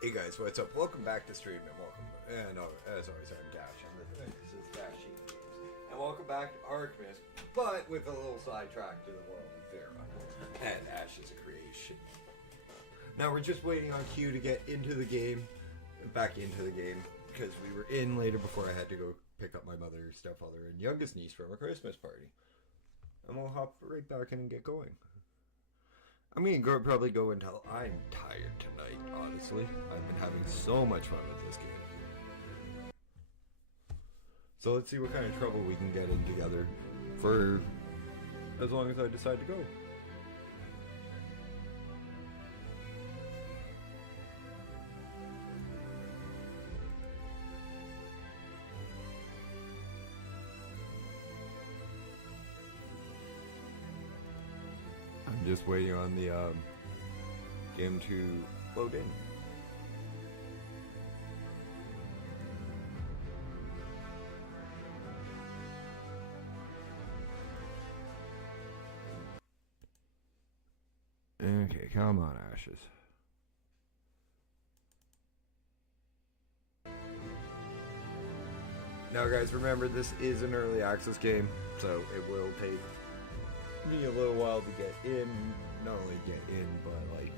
Hey guys, what's up? Welcome back to stream and welcome, and as always, I'm Dash, and this is Dash Games. And welcome back to Arkmas, but with a little sidetrack to the world of Verra. And Ash is a creation. Now we're just waiting on Q to get into the game, back into the game, because we were in later before I had to go pick up my mother, stepfather, and youngest niece from a Christmas party. And we'll hop right back in and get going. I'm gonna probably go until I'm tired tonight, honestly. I've been having so much fun with this game. So let's see what kind of trouble we can get in together for as long as I decide to go. I'm just waiting on the game to load in. Okay, come on, Ashes. Now guys, remember this is an early access game, so it will take me a little while to get in. Not only get in, but like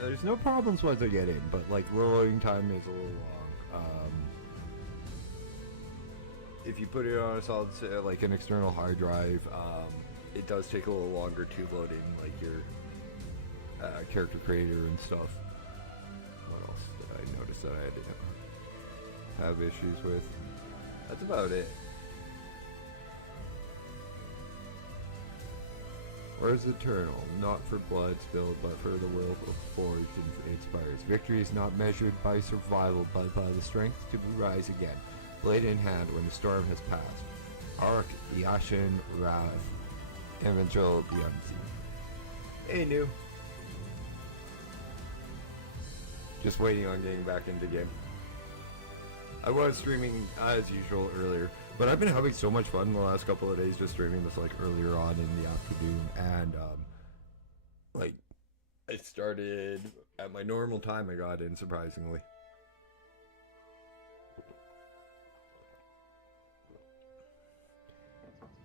there's no problems once I get in, but like loading time is a little long. If you put it on a solid like an external hard drive, it does take a little longer to load in like your character creator and stuff. What else did I notice that I didn't have issues with? That's about it. Wars eternal, not for blood spilled, but for the will forged and inspires. Victory is not measured by survival, but by the strength to rise again. Blade in hand when the storm has passed. Arc, the Ashen Wrath, Evangel, the Unseen. Hey, new. Just waiting on getting back into the game. I was streaming as usual earlier, but I've been having so much fun the last couple of days just streaming this like earlier on in the afternoon, and like I started at my normal time. I got in surprisingly.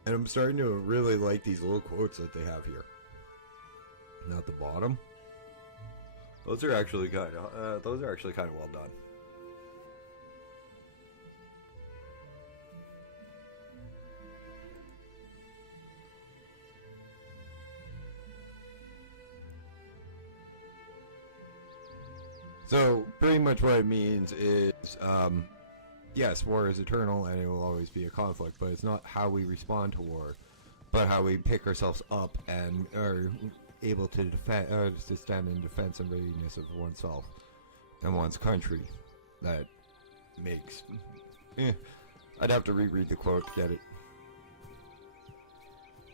And I'm starting to really like these little quotes that they have here. And at the bottom, those are actually kind of well done. So, pretty much what it means is, yes, war is eternal and it will always be a conflict, but it's not how we respond to war, but how we pick ourselves up and are able to defend, to stand in defense and readiness of oneself and one's country. That makes... I'd have to reread the quote to get it.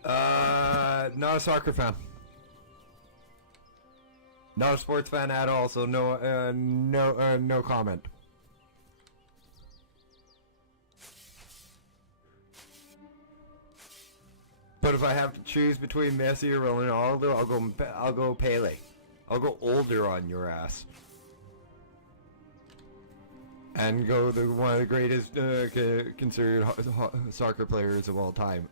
Not a soccer fan. Not a sports fan at all, so no comment. But if I have to choose between Messi or Ronaldo, I'll go Pele. I'll go older on your ass. And go one of the greatest considered soccer players of all time.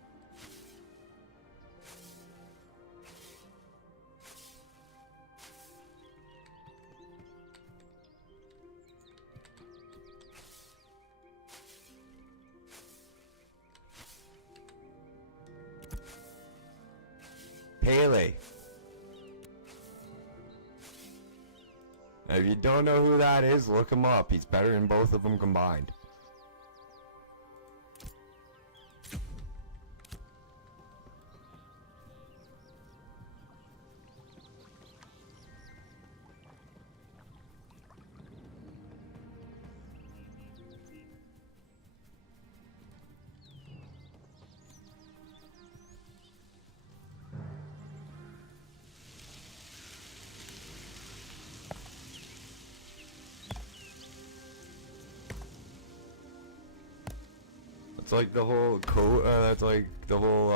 Pele. If you don't know who that is, look him up. He's better than both of them combined. It's like the whole that's like the whole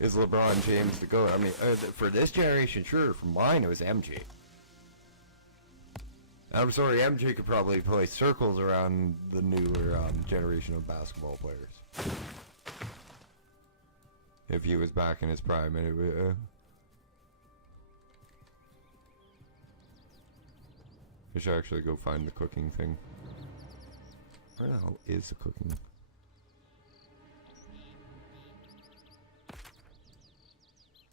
is LeBron James the GOAT? I mean, for this generation, sure. For mine, it was MJ. I'm sorry, MJ could probably play circles around the newer generation of basketball players. If he was back in his prime, and it would. I should actually go find the cooking thing. Where the hell is the cooking?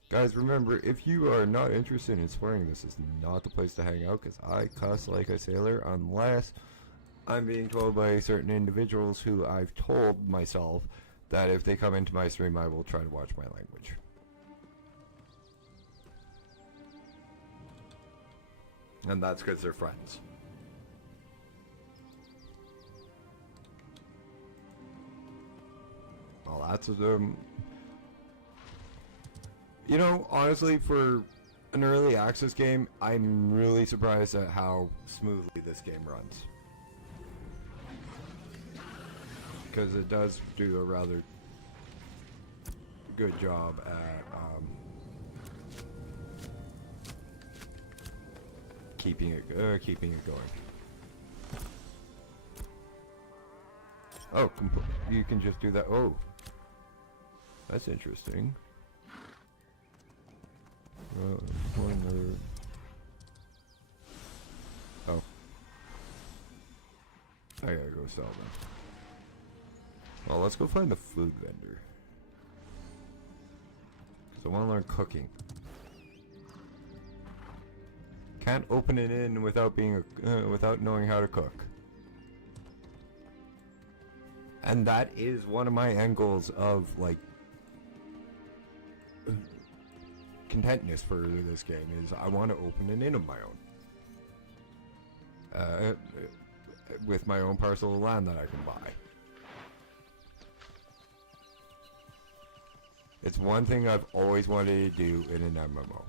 Guys, remember, if you are not interested in swearing, this is not the place to hang out, because I cuss like a sailor, unless I'm being told by certain individuals who I've told myself that if they come into my stream, I will try to watch my language. And that's because they're friends. Well, that's you know, honestly, for an early access game, I'm really surprised at how smoothly this game runs. Because it does do a rather good job at keeping it going. Oh, you can just do that. Oh, that's interesting. Oh, I gotta go sell them. Well, let's go find the food vendor. Because I want to learn cooking. Can't open it in without being without knowing how to cook. And that is one of my end goals of like contentness for this game is I want to open an inn of my own. With my own parcel of land that I can buy. It's one thing I've always wanted to do in an MMO.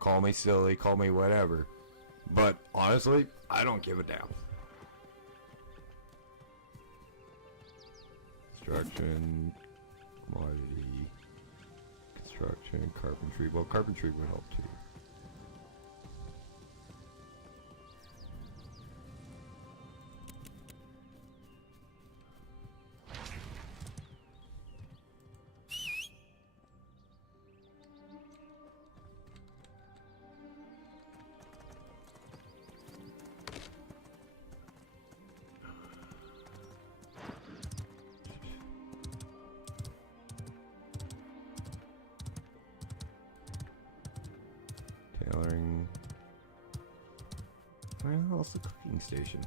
Call me silly, call me whatever. But honestly, I don't give a damn. Construction, commodity, construction, carpentry. Well, carpentry would help too. Tailoring. Where the hell's the cooking station?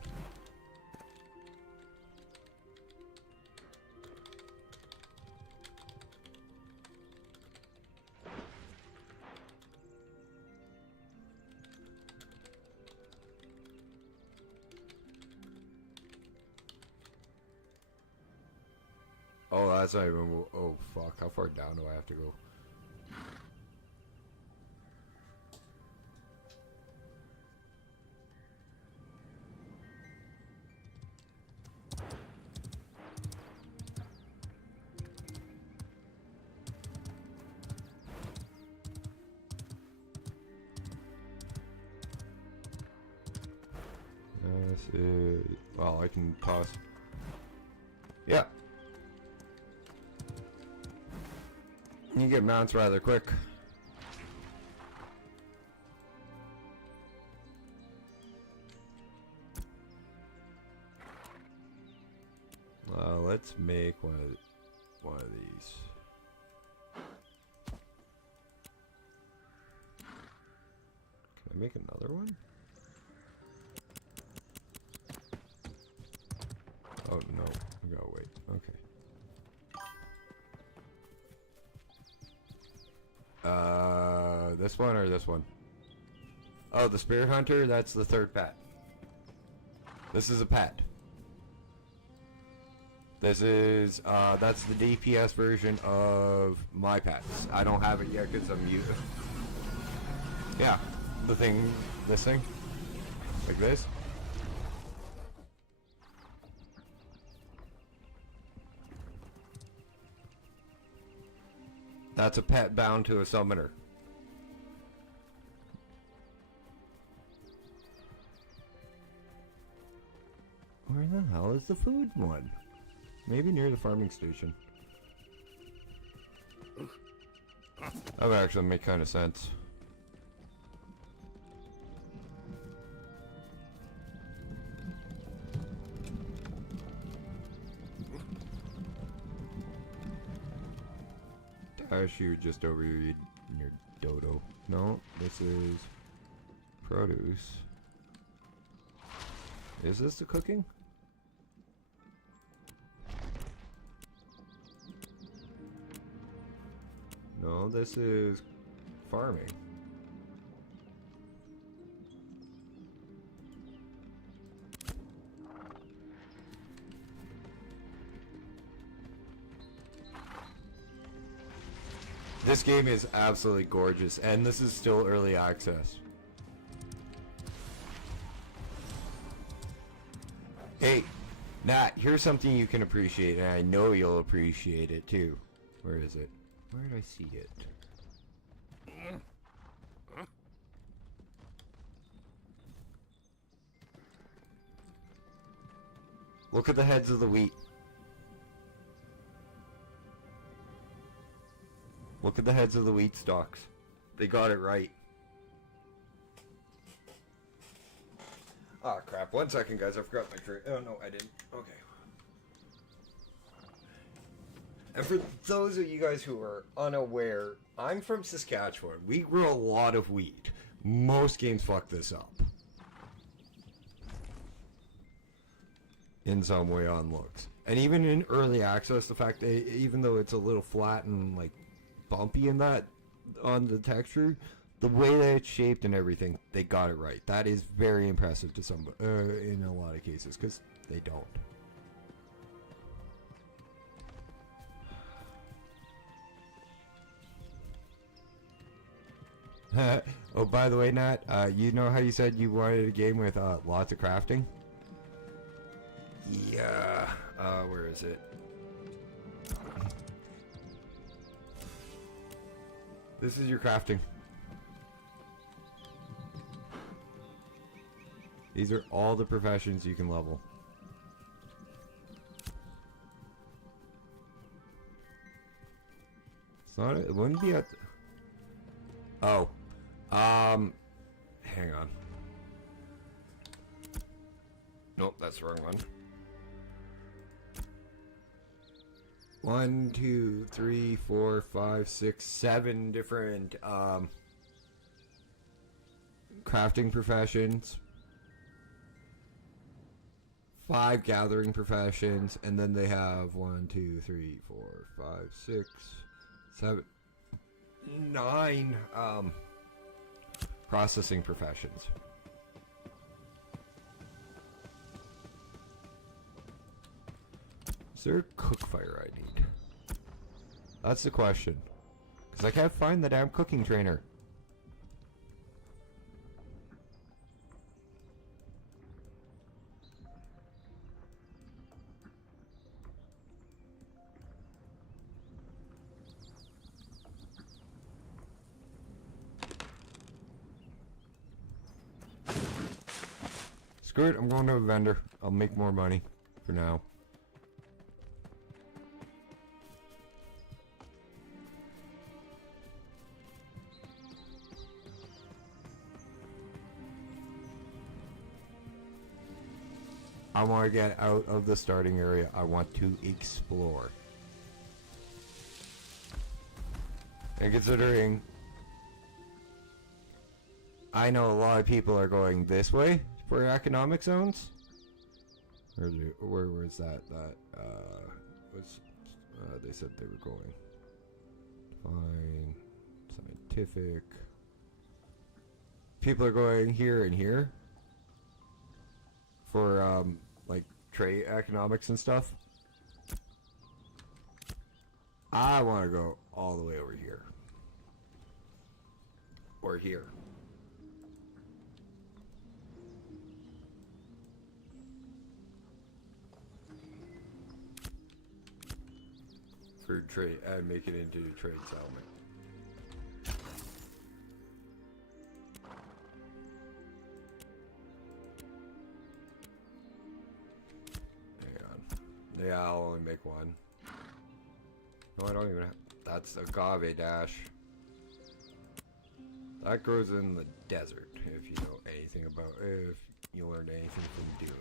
Oh, that's not even. Oh, fuck. How far down do I have to go? This is. Well, I can toss. Yeah. You get mounts rather quick. Let's make one of these. Can I make another one? Oh no, I gotta wait. Okay. This one or this one? Oh, the Spirit Hunter, that's the third pet. This is a pet. This is, that's the DPS version of my pets. I don't have it yet because I'm using. Yeah, the thing, this thing. Like this. That's a pet bound to a summoner. Where the hell is the food one? Maybe near the farming station. That would actually make kind of sense. Dash, you just over here in your dodo. No, this is produce. Is this the cooking? No, this is farming. This game is absolutely gorgeous, and this is still early access. Hey, Nat, here's something you can appreciate, and I know you'll appreciate it too. Where is it? Where did I see it? Look at the heads of the wheat. Look at the heads of the wheat stalks. They got it right. Ah, crap. 1 second, guys. I forgot my drink. Oh, no, I didn't. Okay. And for those of you guys who are unaware, I'm from Saskatchewan. We grow a lot of wheat. Most games fuck this up. In some way on looks. And even in early access, the fact that even though it's a little flat and like bumpy in that on the texture, the way that it's shaped and everything, they got it right. That is very impressive to some in a lot of cases, because they don't. Oh, by the way, Nat, you know how you said you wanted a game with lots of crafting? Yeah. Where is it? This is your crafting. These are all the professions you can level. It's not. It wouldn't be at. Oh. Hang on. Nope, that's the wrong one. 1, 2, 3, 4, 5, 6, 7 different crafting professions. 5 gathering professions, and then they have 1, 2, 3, 4, 5, 6, 7, 9 processing professions. Is there a cook fire I need? That's the question. Because I can't find the damn cooking trainer. Screw it, I'm going to a vendor. I'll make more money for now. I want to get out of the starting area. I want to explore. And considering I know a lot of people are going this way for economic zones. Where's that? They said they were going. Fine. Scientific. People are going here and here. For, like, trade economics and stuff. I want to go all the way over here. Or here. For trade, and make it into a trade settlement. Yeah, I'll only make one. No, I don't even have... That's agave dash. That grows in the desert, if you know anything about... If you learned anything from Dune.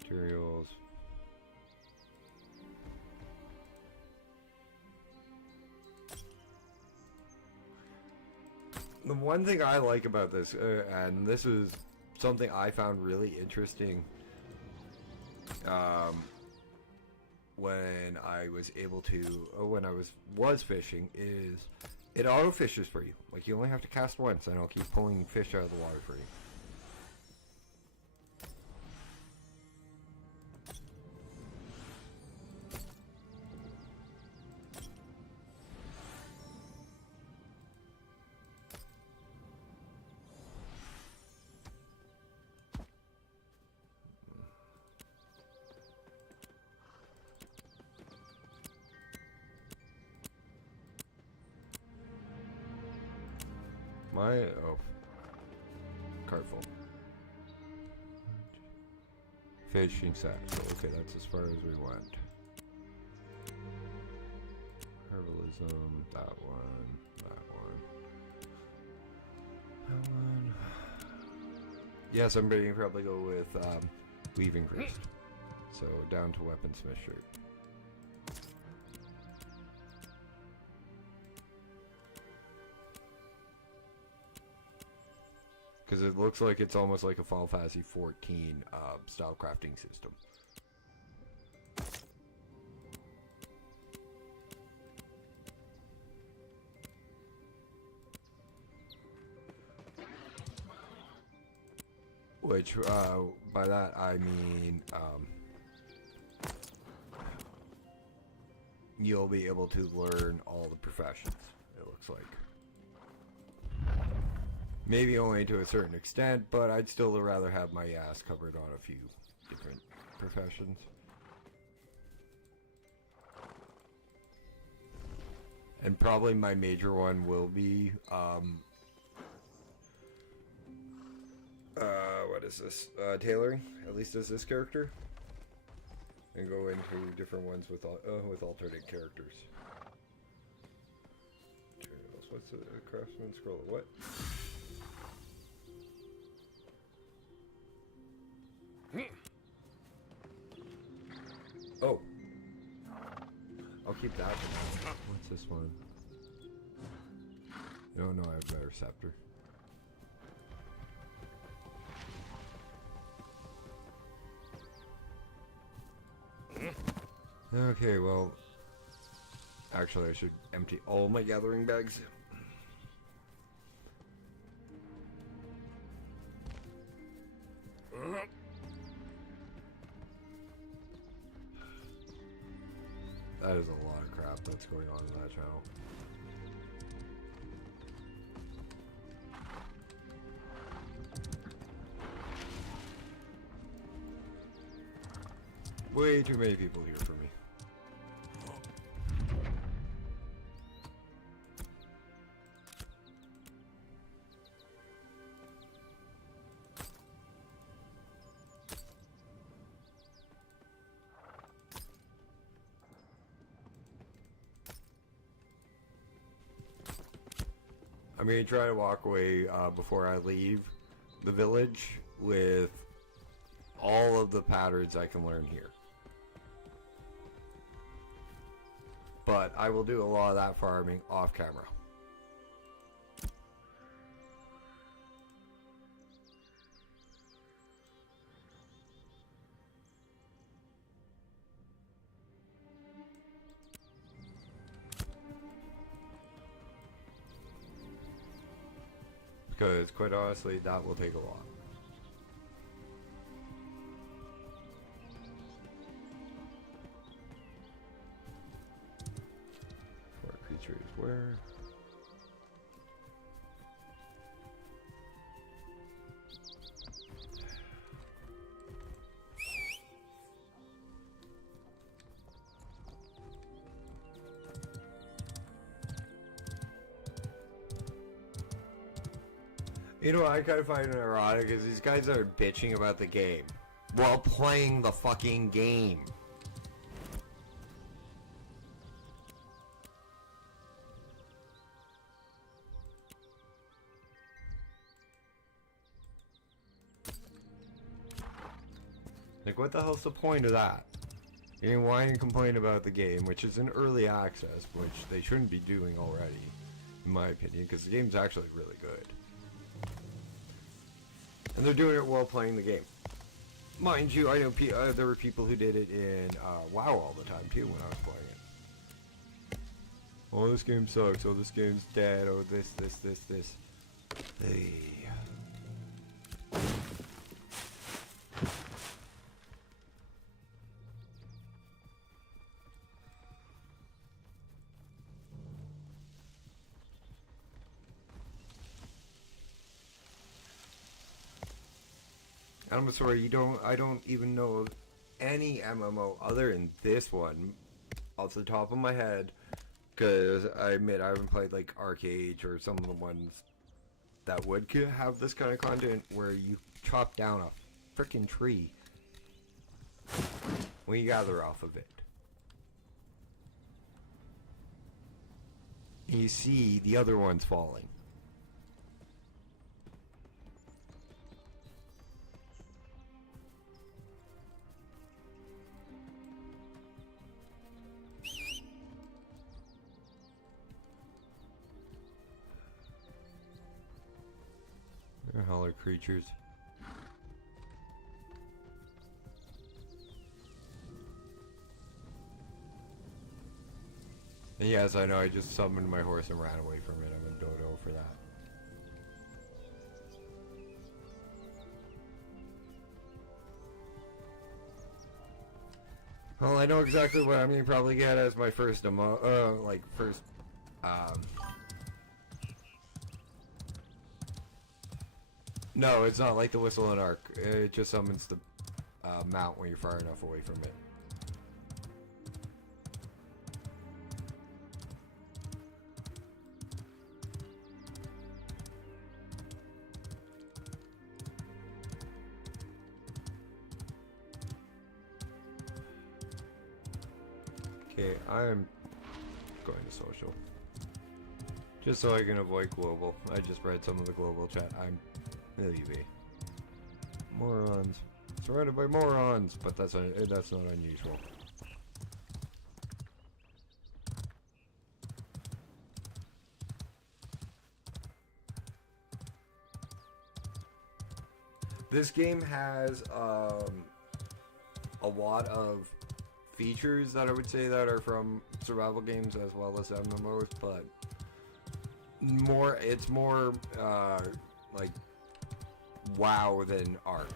Materials. The one thing I like about this, and this is something I found really interesting when I was able to, when I was fishing, is it auto fishes for you. Like, you only have to cast once, and it'll keep pulling fish out of the water for you. Cart full. Fishing set. So, okay, that's as far as we went. Herbalism, that one, that one. That one. Yes, I'm going to probably go with weaving first. So, down to weaponsmith shirt. Because it looks like it's almost like a Final Fantasy 14 style crafting system. Which, by that I mean, you'll be able to learn all the professions, it looks like. Maybe only to a certain extent, but I'd still rather have my ass covered on a few different professions. And probably my major one will be, what is this? Tailoring, at least as this character. And go into different ones with alternate characters. What's the craftsman scroll? What? Oh. I'll keep that. What's this one? No, I have better scepter. Okay, well, actually I should empty all my gathering bags. That is a lot of crap that's going on in that channel. Way too many people here for me. I'm going to try to walk away before I leave the village with all of the patterns I can learn here. But I will do a lot of that farming off camera. Because, quite honestly, that will take a lot. Where creatures where? You know what I kind of find it ironic is these guys are bitching about the game while playing the fucking game. Like, what the hell's the point of that? You can whine and complain about the game, which is in early access, which they shouldn't be doing already, in my opinion, because the game's actually really good. And they're doing it while playing the game. Mind you, I know there were people who did it in WoW all the time too when I was playing it. Oh, this game sucks. Oh, this game's dead. Oh, this. Hey. I'm sorry, I don't even know any MMO other than this one off the top of my head, because I admit I haven't played like Arcade or some of the ones that would have this kind of content where you chop down a freaking tree when you gather off of it. And you see the other ones falling. Holler creatures. And yes, I know, I just summoned my horse and ran away from it. I'm a dodo for that. Well, I know exactly what I'm gonna probably get as my first No, it's not like the whistle in Ark. It just summons the mount when you're far enough away from it. Okay, I'm going to social. Just so I can avoid global. I just read some of the global chat. I'm LUV. Morons. Surrounded by morons, but that's not unusual. This game has a lot of features that I would say that are from survival games as well as MMOs, but it's more like WoW than Ark.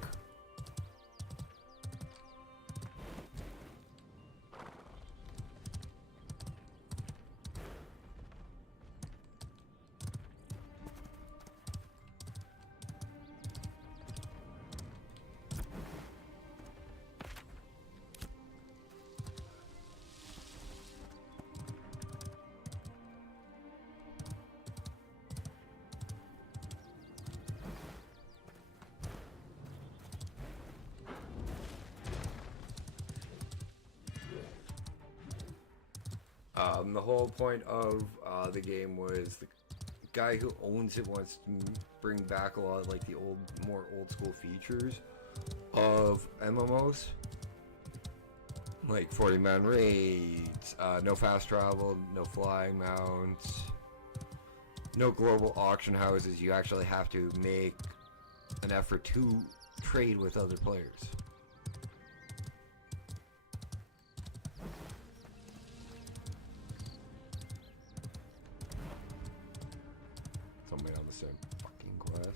The whole point of the game was the guy who owns it wants to bring back a lot of like the more old school features of MMOs, like 40-man raids, no fast travel, no flying mounts, no global auction houses. You actually have to make an effort to trade with other players. Somebody on the same fucking quest.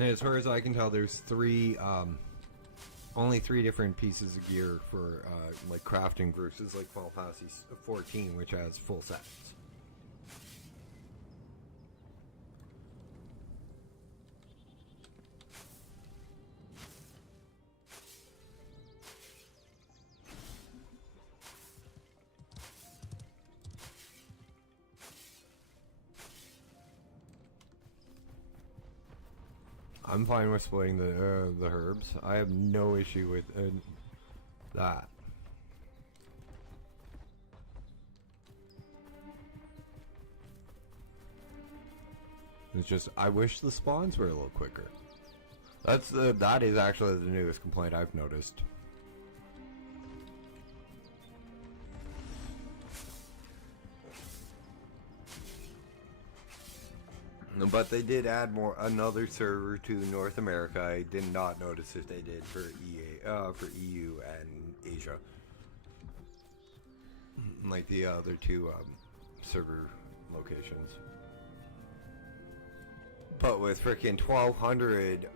And as far as I can tell, there's only three different pieces of gear for like crafting versus like Final Fantasy 14, which has full sets. I'm fine with splitting the herbs. I have no issue with that. It's just I wish the spawns were a little quicker. That is actually the newest complaint I've noticed. But they did add another server to North America. I did not notice if they did for for EU and Asia, like the other two server locations. But with freaking 1200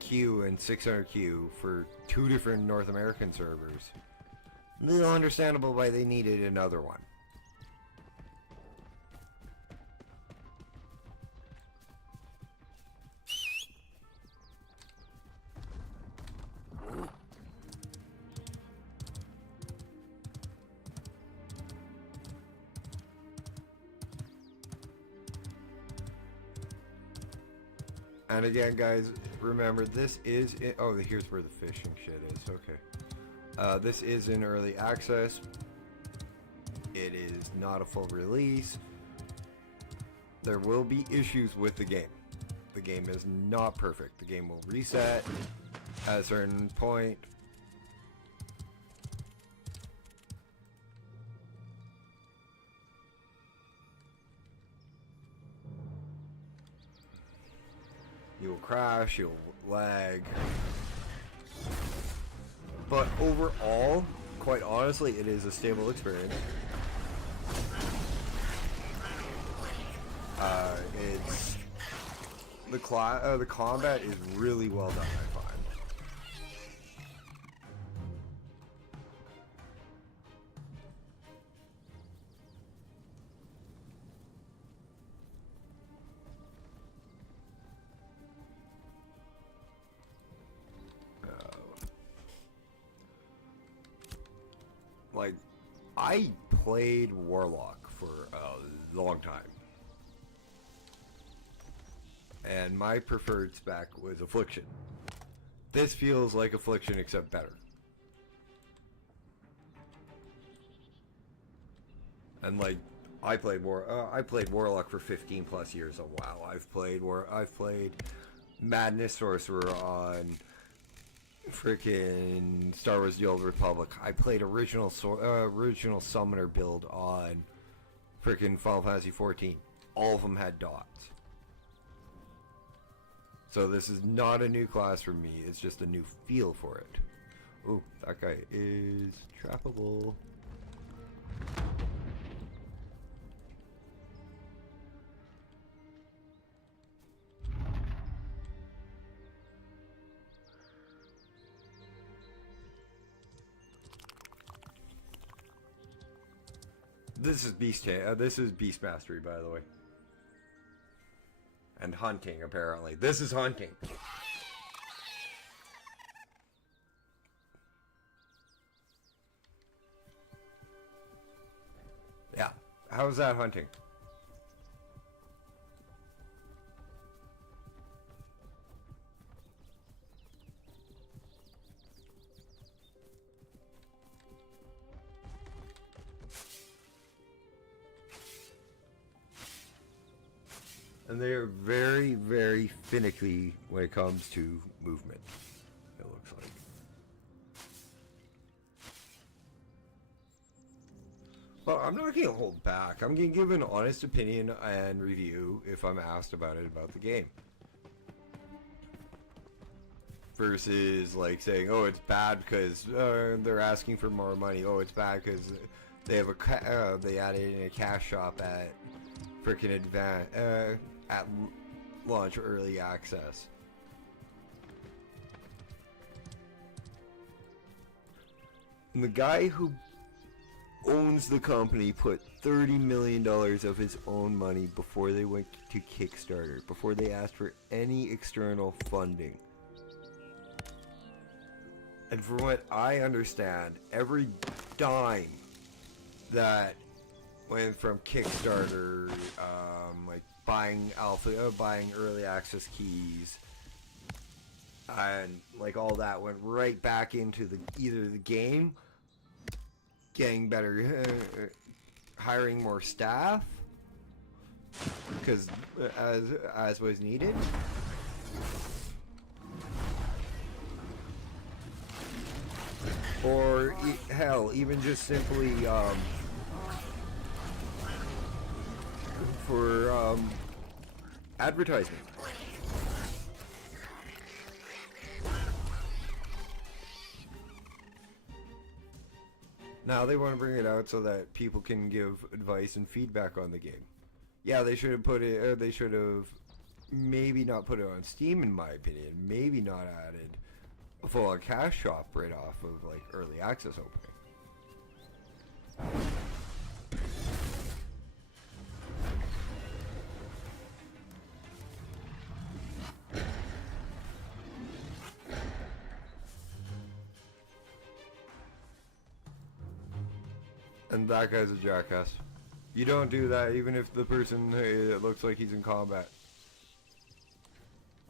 Q and 600 Q for two different North American servers, a little understandable why they needed another one. And again, guys, remember this is oh, here's where the fishing shit is. Okay, this is in early access. It is not a full release. There will be issues with the game. The game is not perfect. The game will reset at a certain point. You'll crash, you'll lag. But overall, quite honestly, it is a stable experience. It's the combat is really well done, I find. Like, I played Warlock for a long time. And my preferred spec was Affliction. This feels like Affliction except better. And like, I played Warlock for 15 plus years on WoW. I've played Madness Sorcerer on freaking Star Wars: The Old Republic. I played original Summoner build on freaking Final Fantasy 14. All of them had dots. So this is not a new class for me. It's just a new feel for it. Ooh, that guy is trappable. This is Beast Mastery, by the way. And hunting, apparently. This is hunting. Yeah. How is that hunting? And they are very, very finicky when it comes to movement, it looks like. But I'm not going to hold back. I'm going to give an honest opinion and review if I'm asked about the game. Versus like saying, oh, it's bad because they're asking for more money. Oh, it's bad because they have they added in a cash shop at freaking at launch early access. And the guy who owns the company put $30 million of his own money before they went to Kickstarter, before they asked for any external funding. And from what I understand, every dime that went from Kickstarter, like buying alpha, buying early access keys, and like all that went right back into either the game, getting better, hiring more staff, because as was needed, or hell, even just simply for advertisement. Now they want to bring it out so that people can give advice and feedback on the game. Yeah, they should have put it. They should have maybe not put it on Steam, in my opinion. Maybe not added a full-on cash shop right off of like early access opening. And that guy's a jackass. You don't do that even if the person, it looks like he's in combat.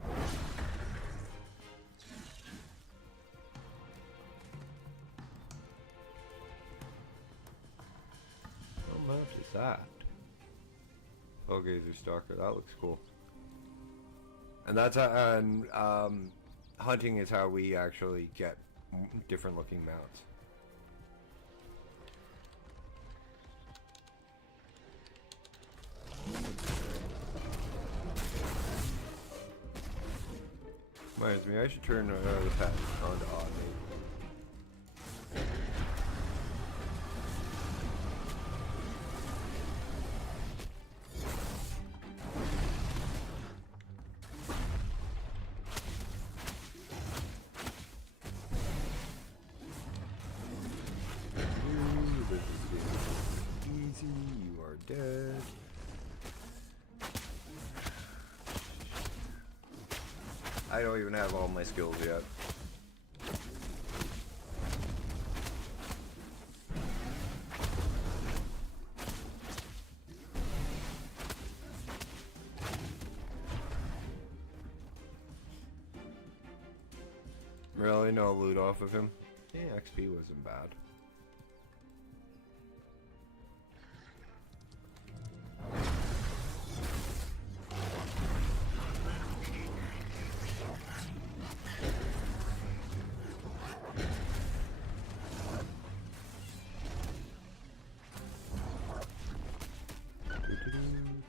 How much is that? Okay, there's Stalker. That looks cool. And that's hunting is how we actually get different looking mounts. Reminds me, I should turn the pad on to automate. This is easy, you are dead. I don't even have all my skills yet. Really? No loot off of him? Yeah, XP wasn't bad.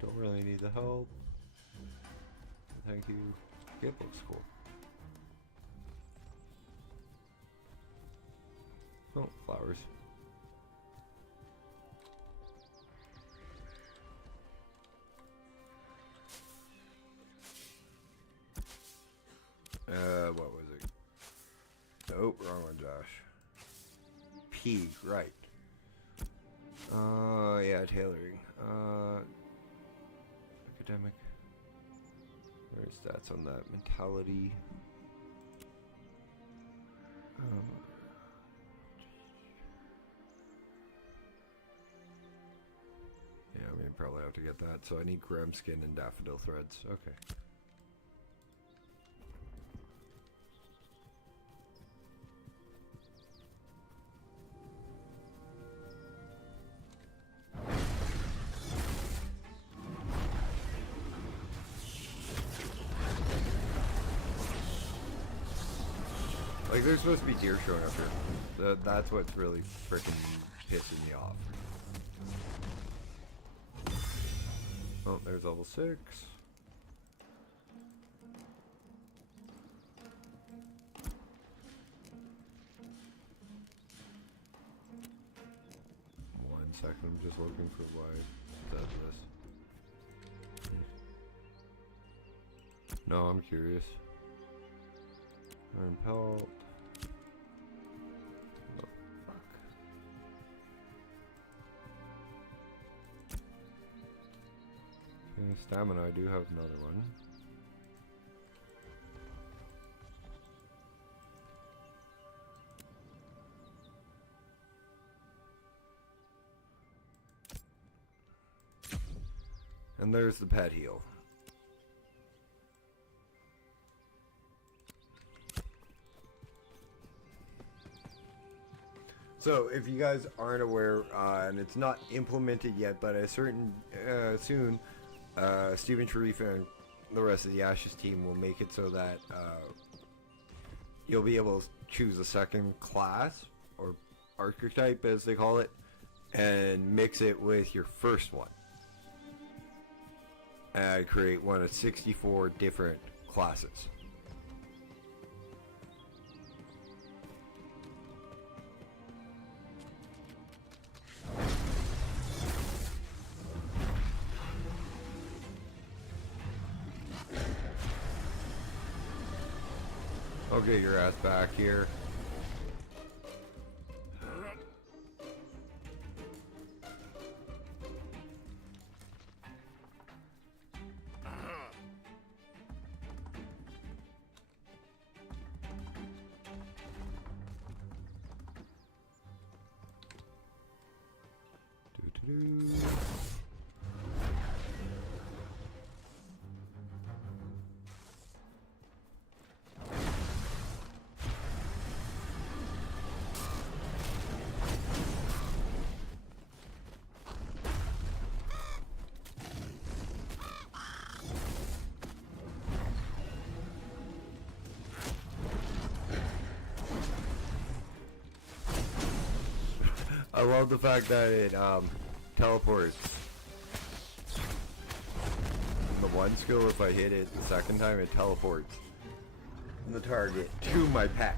Don't really need the help. Thank you. It looks cool. Oh, flowers. What was it? Oh, wrong one, Josh. P, right. Yeah, tailoring. Academic. Where's stats on that? Mentality. Yeah, I mean, probably have to get that. So I need Graham skin and daffodil threads. Okay. Like, there's supposed to be deer showing up here. That's what's really freaking pissing me off. Oh, there's level 6. One second, I'm just looking for why it does this. No, I'm curious. Iron pelt. Oh, fuck. Stamina, I do have another one. And there's the pet heal. So, if you guys aren't aware, and it's not implemented yet, but soon, Stephen Sharif and the rest of the Ashes team will make it so that you'll be able to choose a second class, or archetype as they call it, and mix it with your first one. And create one of 64 different classes. I'll get your ass back here. I love the fact that it teleports. The one skill, if I hit it the second time, it teleports the target to my pack.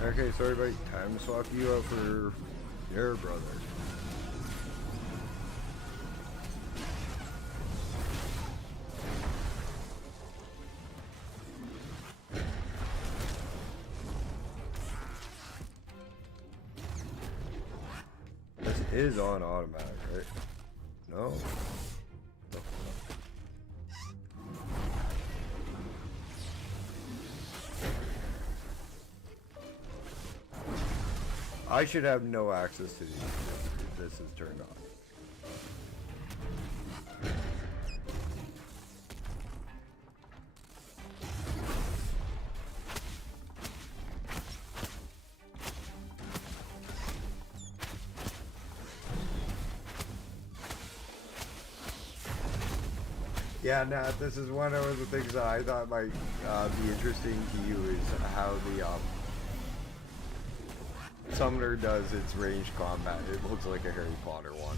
Okay, sorry buddy, time to swap you out for your brother. This is on automatic, right? No? I should have no access to these if this is turned on. Yeah, Nat, this is one of the things that I thought might be interesting to you is how the Summoner does its ranged combat. It looks like a Harry Potter one.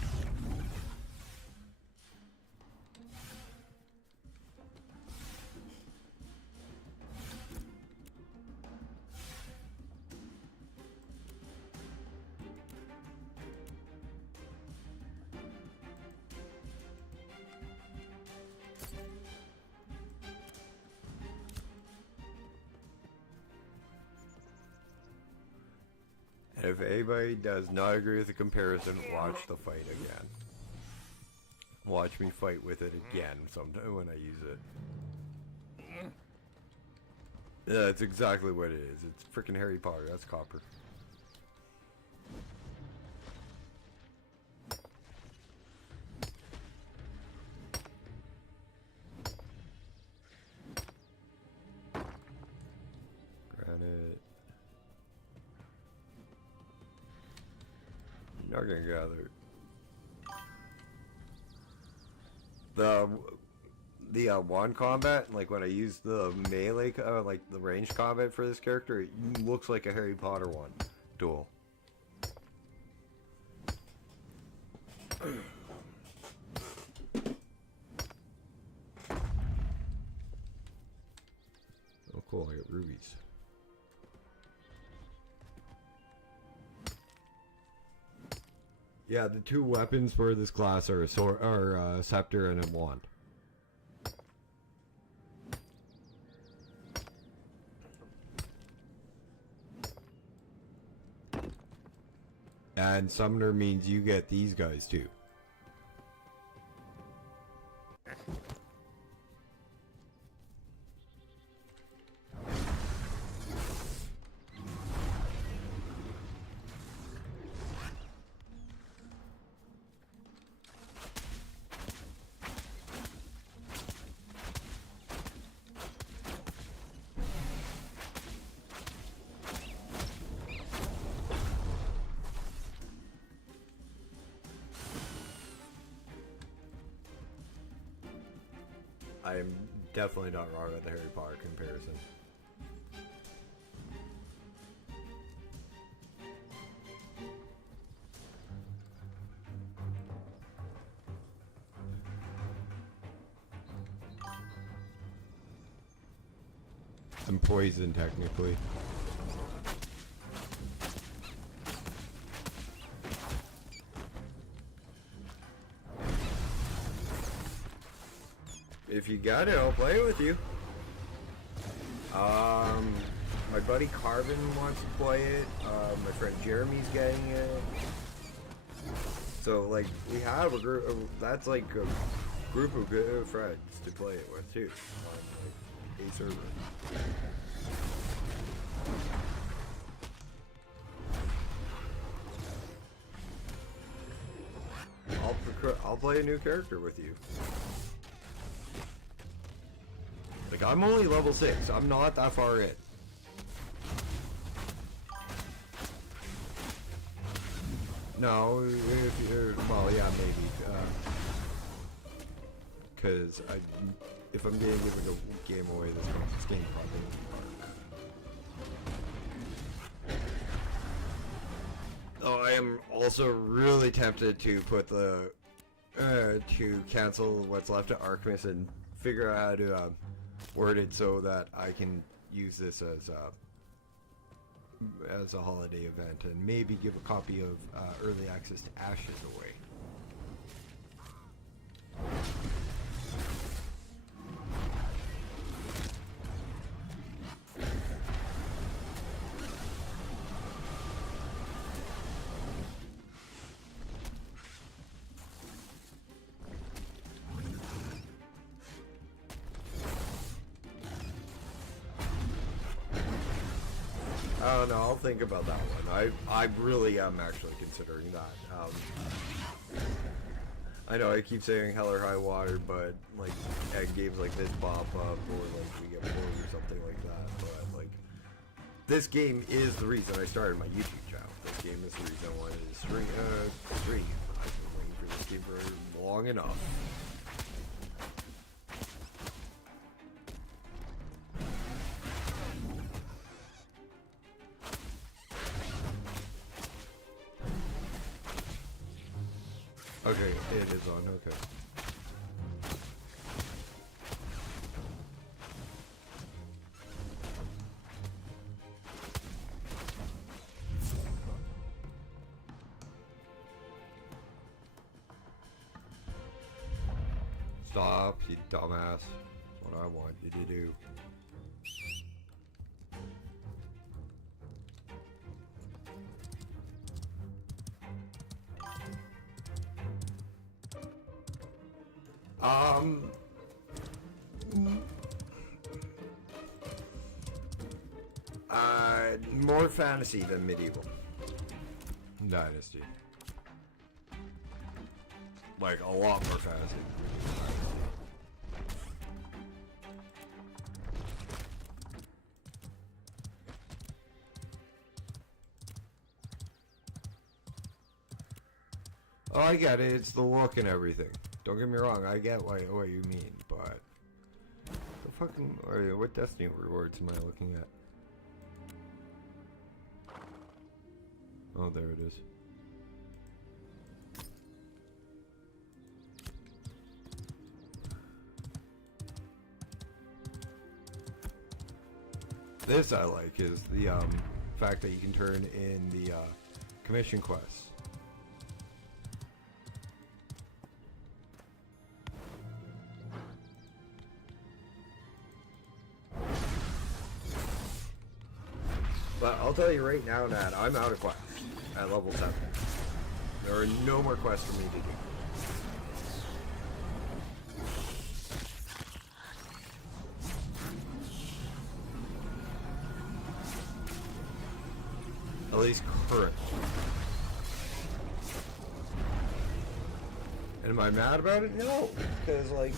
And if anybody does not agree with the comparison, watch the fight again. Watch me fight with it again sometime when I use it. Yeah, that's exactly what it is. It's freaking Harry Potter. That's copper. Granite. Not gonna gather. The wand combat, like when I use the melee, like the range combat for this character, it looks like a Harry Potter one duel. Cool, I got rubies. Yeah, the two weapons for this class are a sword, or a scepter and a wand. And summoner means you get these guys too. I am definitely not wrong with the Harry Potter comparison. I'm poisoned technically. If you got it, I'll play with you. My buddy Carvin wants to play it. My friend Jeremy's getting it. So, like, we have a group. That's like a group of good friends to play it with too. On like a server. I'll play a new character with you. Like, I'm only level 6. I'm not that far in. No, well, yeah, maybe. Because if I'm giving a game away, this game probably. Oh, I am also really tempted to put the to cancel what's left of Arkmas and figure out how to word it so that I can use this as a holiday event and maybe give a copy of early access to Ashes away. I don't know, I'll think about that one. I really am actually considering that. I know I keep saying hell or high water, but like at games like this pop up or like we get bored or something like that. But like this game is the reason I started my YouTube channel. This game is the reason I wanted to stream. I've been waiting for this game for long enough. Okay, it is on, okay. Stop, you dumbass. That's what I want you to do. More fantasy than medieval. Dynasty. Like, a lot more fantasy. Oh, I get it. It's the look and everything. Don't get me wrong. I get what you mean, but the fucking what Destiny rewards am I looking at? Oh, there it is. This I like is the fact that you can turn in the commission quests. But I'll tell you right now, Nat, I'm out of quests at level 7. There are no more quests for me to do. At least current. And am I mad about it? No, because like,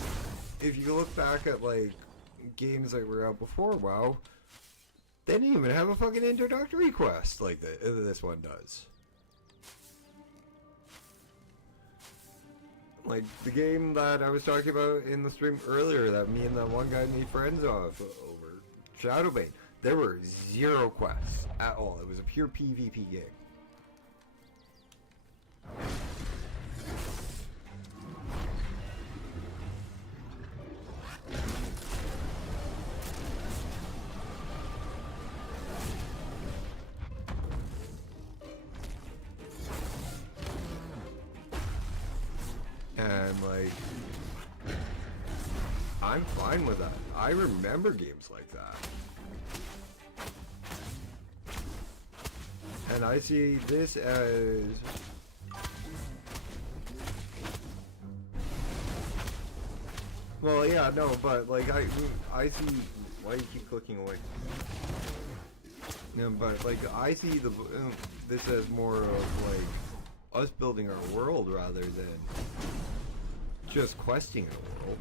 if you look back at like games that were out before WoW, they didn't even have a fucking introductory quest like this one does. Like the game that I was talking about in the stream earlier, that me and that one guy made friends of over Shadowbane. There were 0 quests at all. It was a pure PvP game. And like, I'm fine with that. I remember games like that. And I see this as well, yeah, no, but like I see why you keep clicking away. No, but like I see this as more of like us building our world rather than just questing a world.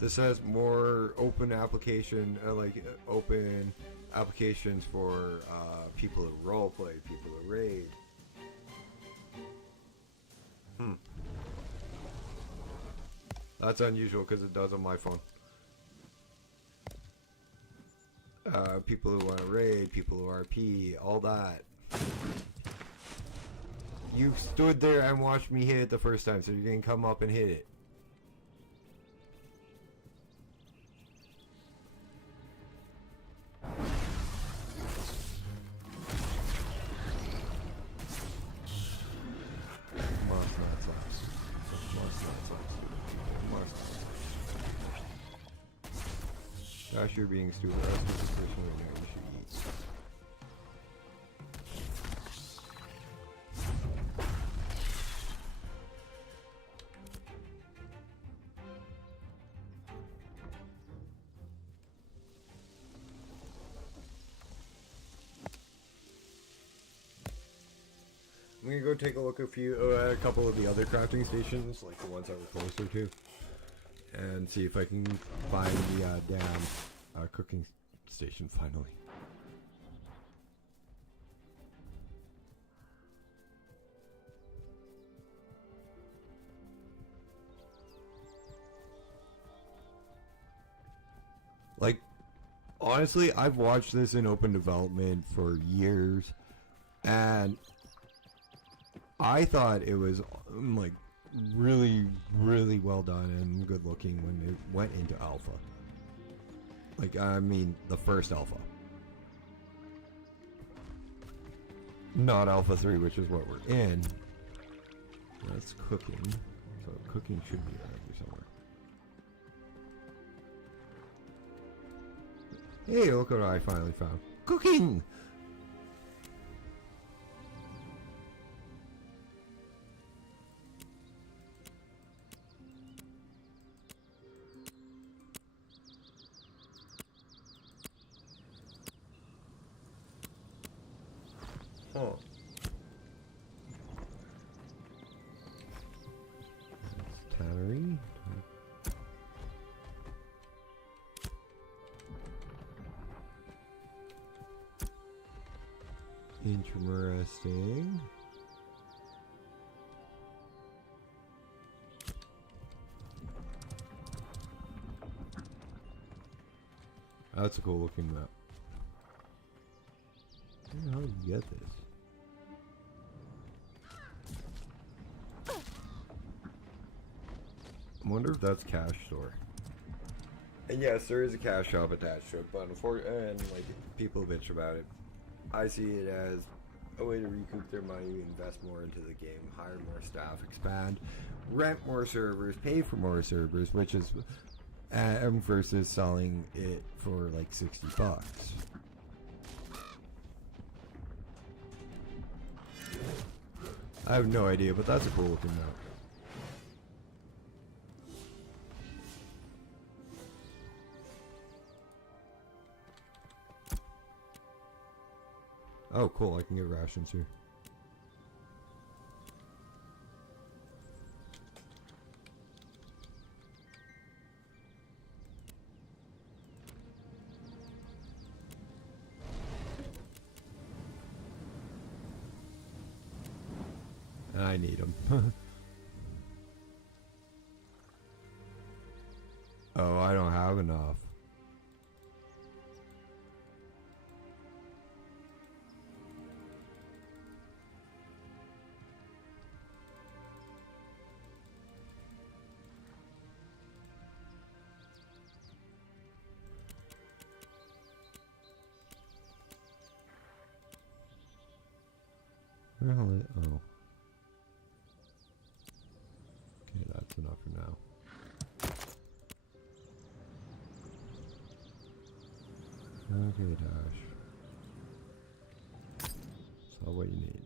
This has more open application, open applications for people who roleplay, people who raid. That's unusual because it does on my phone. People who want to raid, people who RP, all that. You stood there and watched me hit it the first time, so you're gonna come up and hit it. Gosh, you're being stupid. That's the position you should eat. I'm gonna go take a look at a couple of the other crafting stations, like the ones that were closer to, and see if I can find the damn cooking station finally. Like, honestly, I've watched this in open development for years, and I thought it was like really, really well done and good looking when it went into alpha. Like, I mean, the first alpha. Not alpha 3, which is what we're in. That's cooking. So cooking should be around here somewhere. Hey, look what I finally found. Cooking! Huh. Tannery. Interesting. That's a cool looking map. How did you get this? I wonder if that's cash store. And yes, there is a cash shop attached to it, but and like people bitch about it. I see it as a way to recoup their money, invest more into the game, hire more staff, expand, rent more servers, pay for more servers, which is versus selling it for like $60. I have no idea, but that's a cool looking map. Oh, cool, I can get rations here. I need them. Oh, I don't have enough. Really? Oh. Okay, that's enough for now. Okay, Dash. That's all what you need.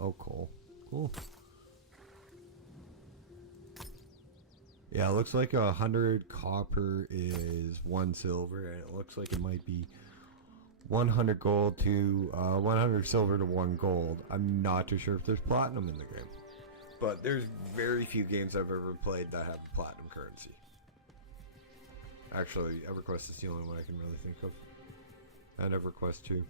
Oh, cool. Cool. Yeah, it looks like 100 copper is 1 silver, and it looks like it might be 100 gold to 100 silver to 1 gold. I'm not too sure if there's platinum in the game, but there's very few games I've ever played that have platinum currency. Actually, EverQuest is the only one I can really think of, and EverQuest 2.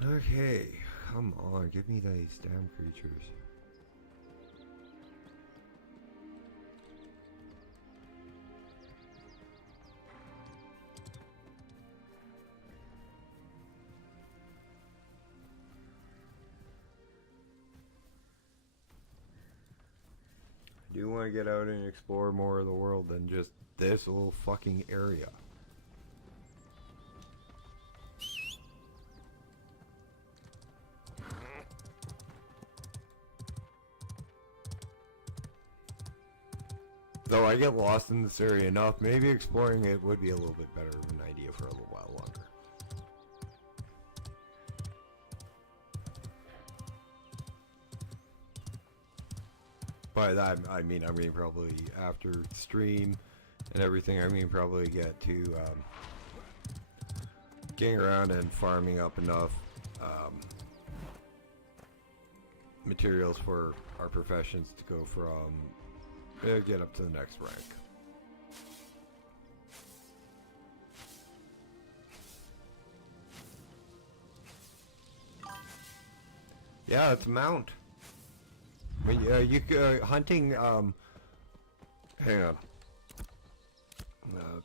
Okay, come on, give me these damn creatures. I do want to get out and explore more of the world than just this little fucking area. Though I get lost in this area enough, maybe exploring it would be a little bit better of an idea for a little while longer. By that I mean probably after stream and everything, probably get to getting around and farming up enough materials for our professions to go from get up to the next rank. Yeah, it's a mount. I mean, you hunting. Hang on.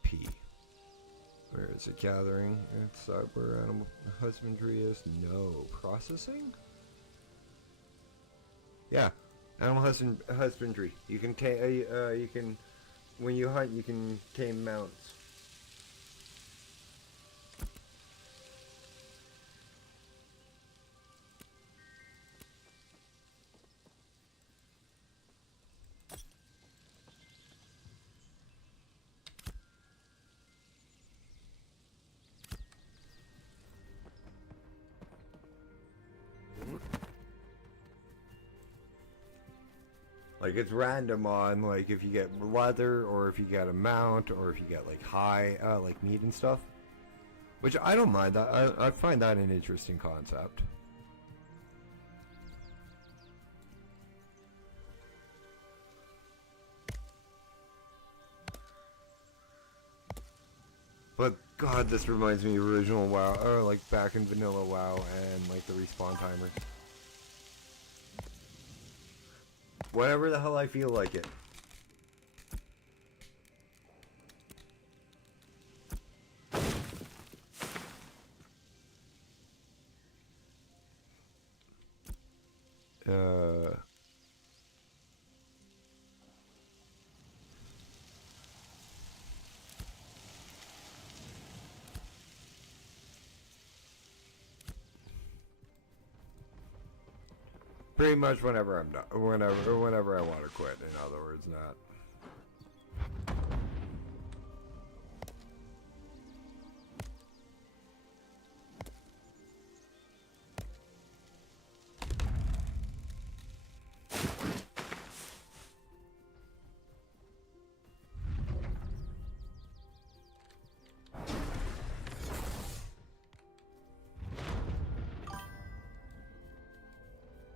P. Where is it? Gathering. It's where animal husbandry is. No processing. Yeah. Animal husbandry. You can you can, when you hunt, you can tame mounts. Like, it's random on, like, if you get leather, or if you get a mount, or if you get, like, high, like, meat and stuff. Which, I don't mind that. I find that an interesting concept. But, God, this reminds me of original WoW, or, like, back in vanilla WoW, and, like, the respawn timer. Whatever the hell I feel like it. Pretty much whenever I'm done, whenever I want to quit. In other words, not.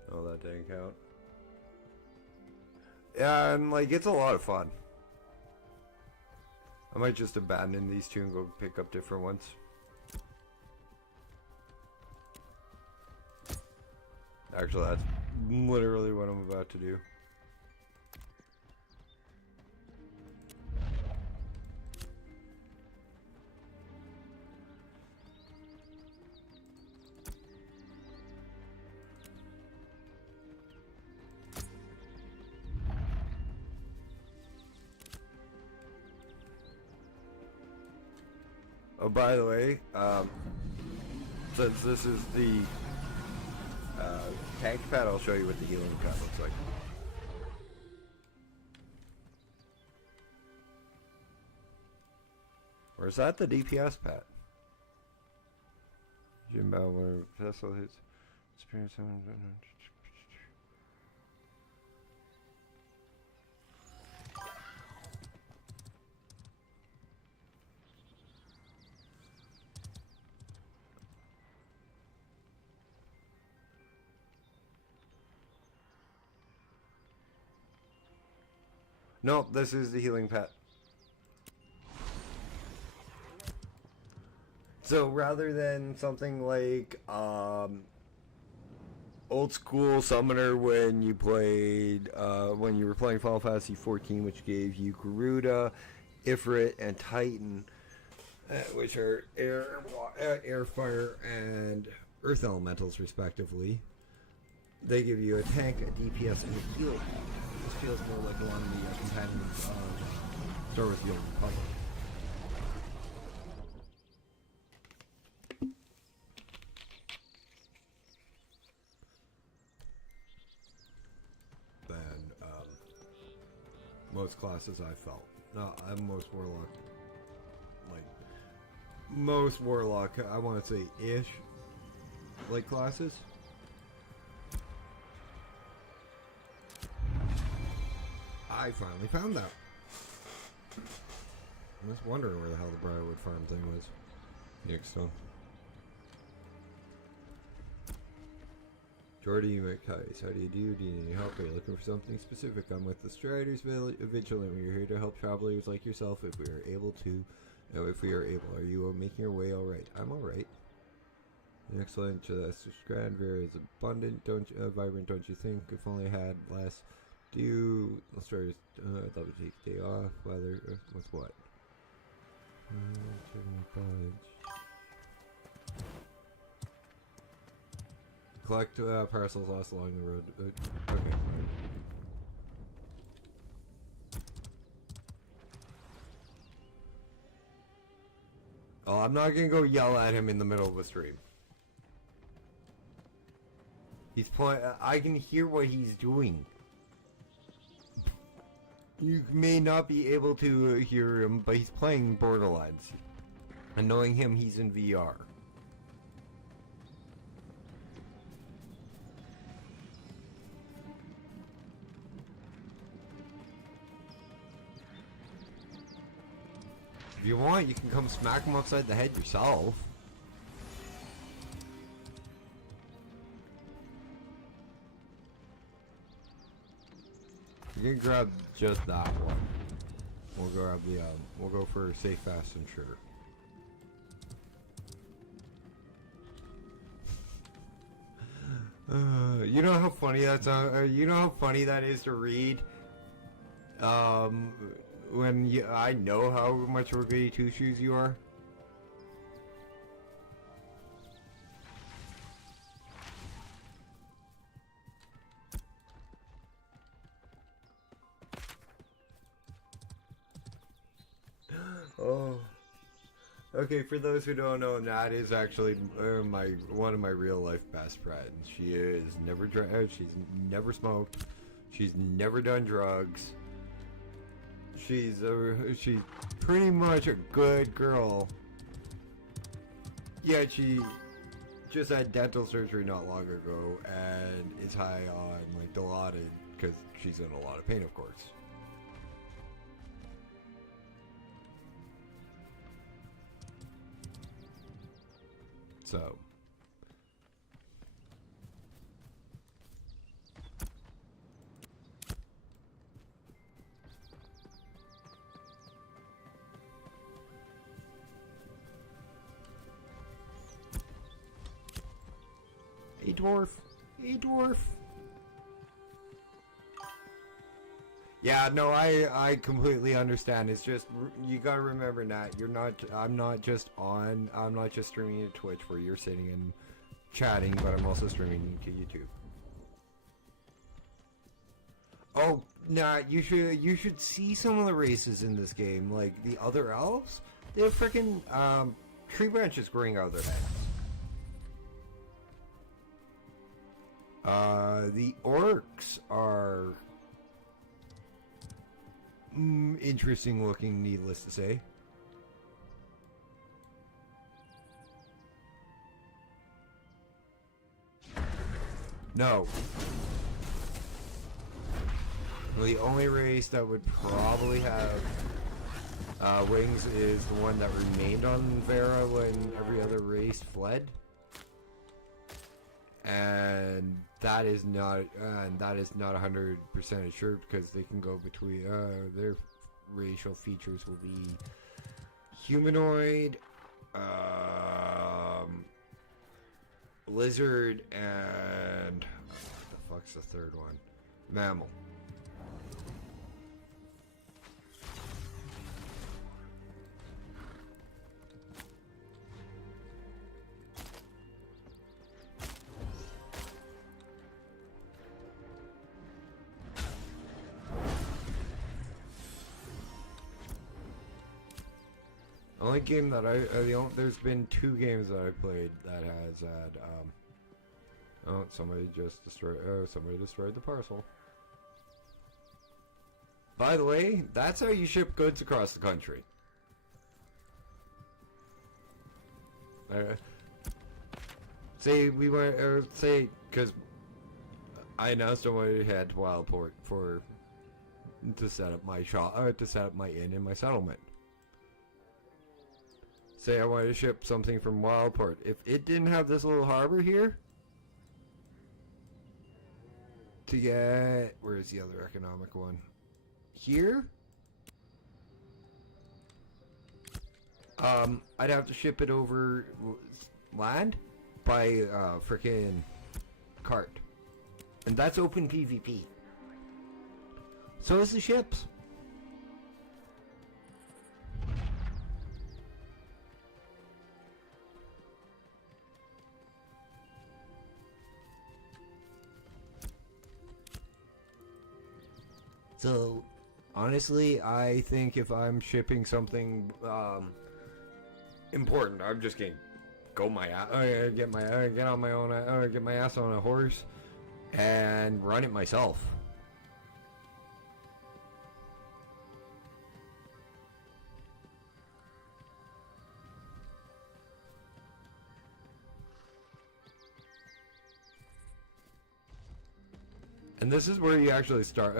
Oh, that didn't count. Yeah, and like, it's a lot of fun. I might just abandon these two and go pick up different ones. Actually, that's literally what I'm about to do. Oh, by the way, since this is the tank pad, I'll show you what the healing pad looks like. Or is that the DPS pad? Jim Bauer, vessel hits. Experience. No, this is the healing pet. So rather than something like old school summoner when you played when you were playing Final Fantasy 14, which gave you Garuda, Ifrit, and Titan, which are air, fire, and earth elementals respectively. They give you a tank, a DPS, and a heal. This feels more like along the companion Star Wars The Old Republic. Than most classes I felt. No, I'm most warlock. Like most warlock, I want to say ish. Like classes. I finally found that. I was wondering where the hell the Briarwood farm thing was. Yixstone. Jordy McTice, how do you do? Do you need any help? Are you looking for something specific? I'm with the Striders Vigilant. We're here to help travelers like yourself if we are able to. If we are able. Are you making your way alright? I'm alright. Excellent. Grand Verra is abundant, vibrant, don't you think? If only I had less. Do you... Let's try I thought we'd take a day off. Whether... with what? Collect parcels lost along the road. Okay. Oh, I'm not gonna go yell at him in the middle of the stream. He's playing... I can hear what he's doing. You may not be able to hear him, but he's playing Borderlands. And knowing him, he's in VR. you want, you can come smack him upside the head yourself. You can grab just that one. We'll grab the, we'll go for safe, fast, and sure. You know how funny that's, you know how funny that is to read? When I know how much of a goody two-shoes you are. Oh. Okay, for those who don't know, Nat is actually one of my real life best friends. She is never she's never smoked. She's never done drugs. She's pretty much a good girl. Yeah, she just had dental surgery not long ago and is high on like Dilaudid because she's in a lot of pain, of course. So. A dwarf. A dwarf. Yeah, no, I completely understand. It's just, you gotta remember, Nat, I'm not just streaming to Twitch where you're sitting and chatting, but I'm also streaming to YouTube. Oh, Nat, you should see some of the races in this game, like the other elves. They have freaking tree branches growing out of their heads. The orcs are interesting looking, needless to say. No. The only race that would probably have wings is the one that remained on Verra when every other race fled. And that is not 100% assured because they can go between their racial features will be humanoid, lizard, and what the fuck's the third one? Mammal. Only game that there's been 2 games that I played that has had oh, somebody destroyed the parcel. By the way, that's how you ship goods across the country. Say we went, say, because I announced I wanted to head to Wildport to set up my shop, to set up my inn and my settlement. Say I wanted to ship something from Wildport. If it didn't have this little harbor here to get, where's the other economic one? Here? I'd have to ship it over land by frickin' cart. And that's open PvP. So is the ships. So, honestly, I think if I'm shipping something important, I'm just gonna get my ass on a horse and run it myself. And this is where you actually start,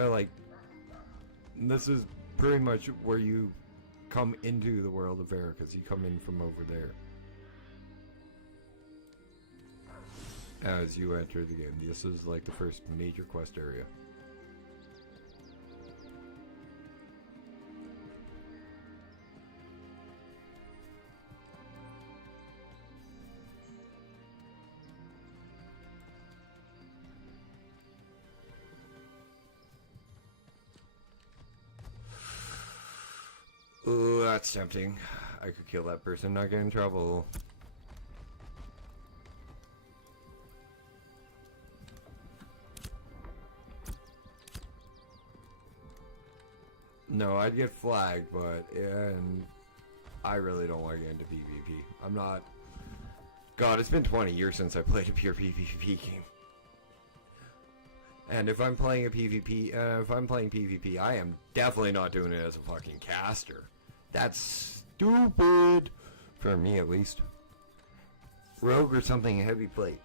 this is pretty much where you come into the world of Verra, because you come in from over there as you enter the game. This is like the first major quest area. Ooh, that's tempting. I could kill that person, not get in trouble. No, I'd get flagged, but and I really don't want to get into PvP. I'm not. God, it's been 20 years since I played a pure PvP game. And if I'm playing a PvP, I am definitely not doing it as a fucking caster. That's stupid, for me at least. Rogue or something heavy plate.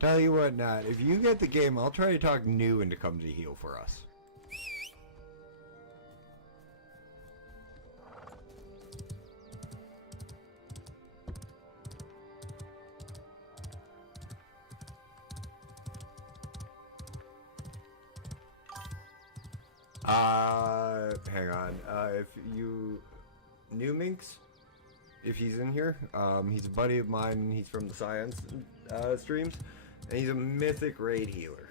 Tell you what, Nat, if you get the game, I'll try to talk New into come to heal for us. Hang on. If you... New Minx? If he's in here, he's a buddy of mine, he's from the Science streams. And he's a mythic raid healer.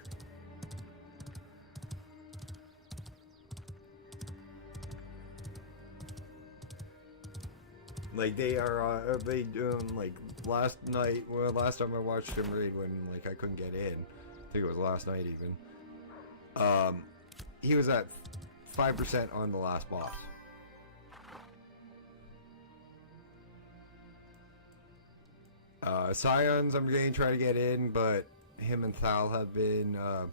Like they are, like last night. Well, last time I watched him raid when like I couldn't get in. I think it was last night even. He was at 5% on the last boss. Scions, I'm going to try to get in, but him and Thal have been a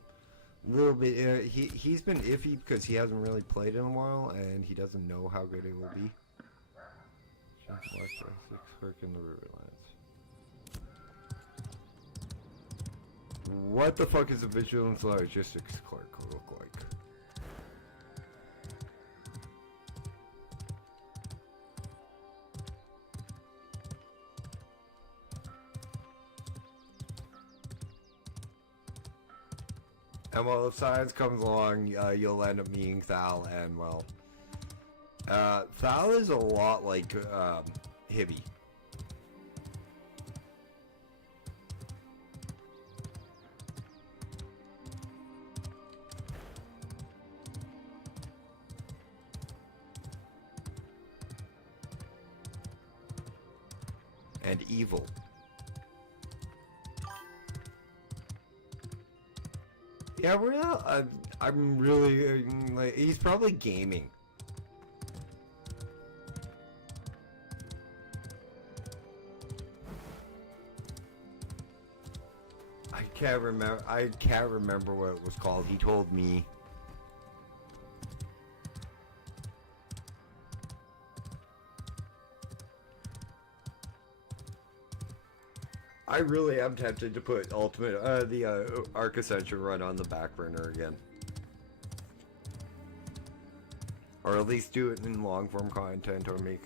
little bit. He's been iffy because he hasn't really played in a while, and he doesn't know how good it will be. Just watch 6 Kirk in the Riverlands. What the fuck is a Vigilance Logistics Clerk look like? And well, if Science comes along, you'll end up meeting Thal, and well, Thal is a lot like Hibby. And evil. Yeah, we're not. I'm really like. He's probably gaming. I can't remember. I can't remember what it was called. He told me. I really am tempted to put Ultimate, the Arc Ascension run on the back burner again. Or at least do it in long form content, or make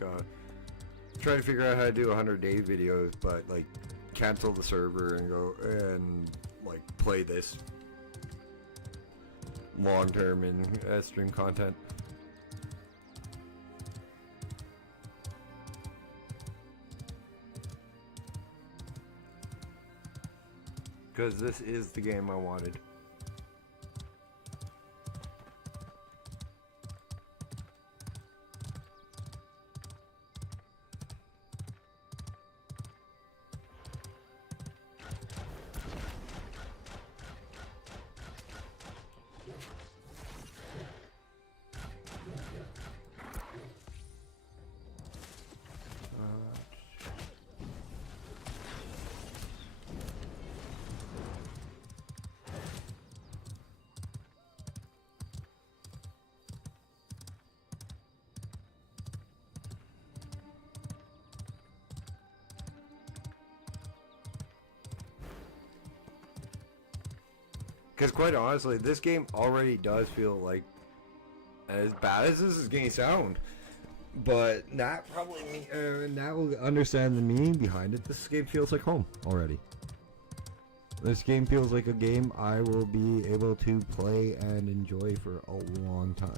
try to figure out how to do 100-day videos, but like cancel the server and go and like play this long term in stream content. Because this is the game I wanted. Because quite honestly, this game already does feel like as bad as this is going to sound. But that probably that will understand the meaning behind it. This game feels like home already. This game feels like a game I will be able to play and enjoy for a long time.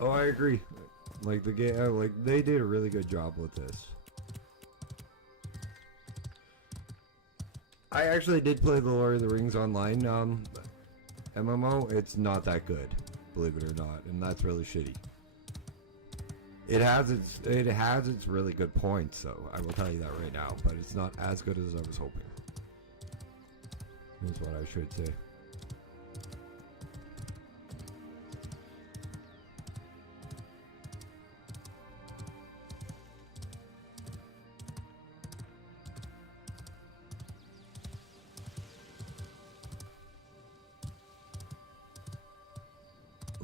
Oh, I agree. Like the game, like they did a really good job with this. I actually did play the Lord of the Rings Online MMO. It's not that good, believe it or not, and that's really shitty. It has its really good points, so I will tell you that right now. But it's not as good as I was hoping. Is what I should say.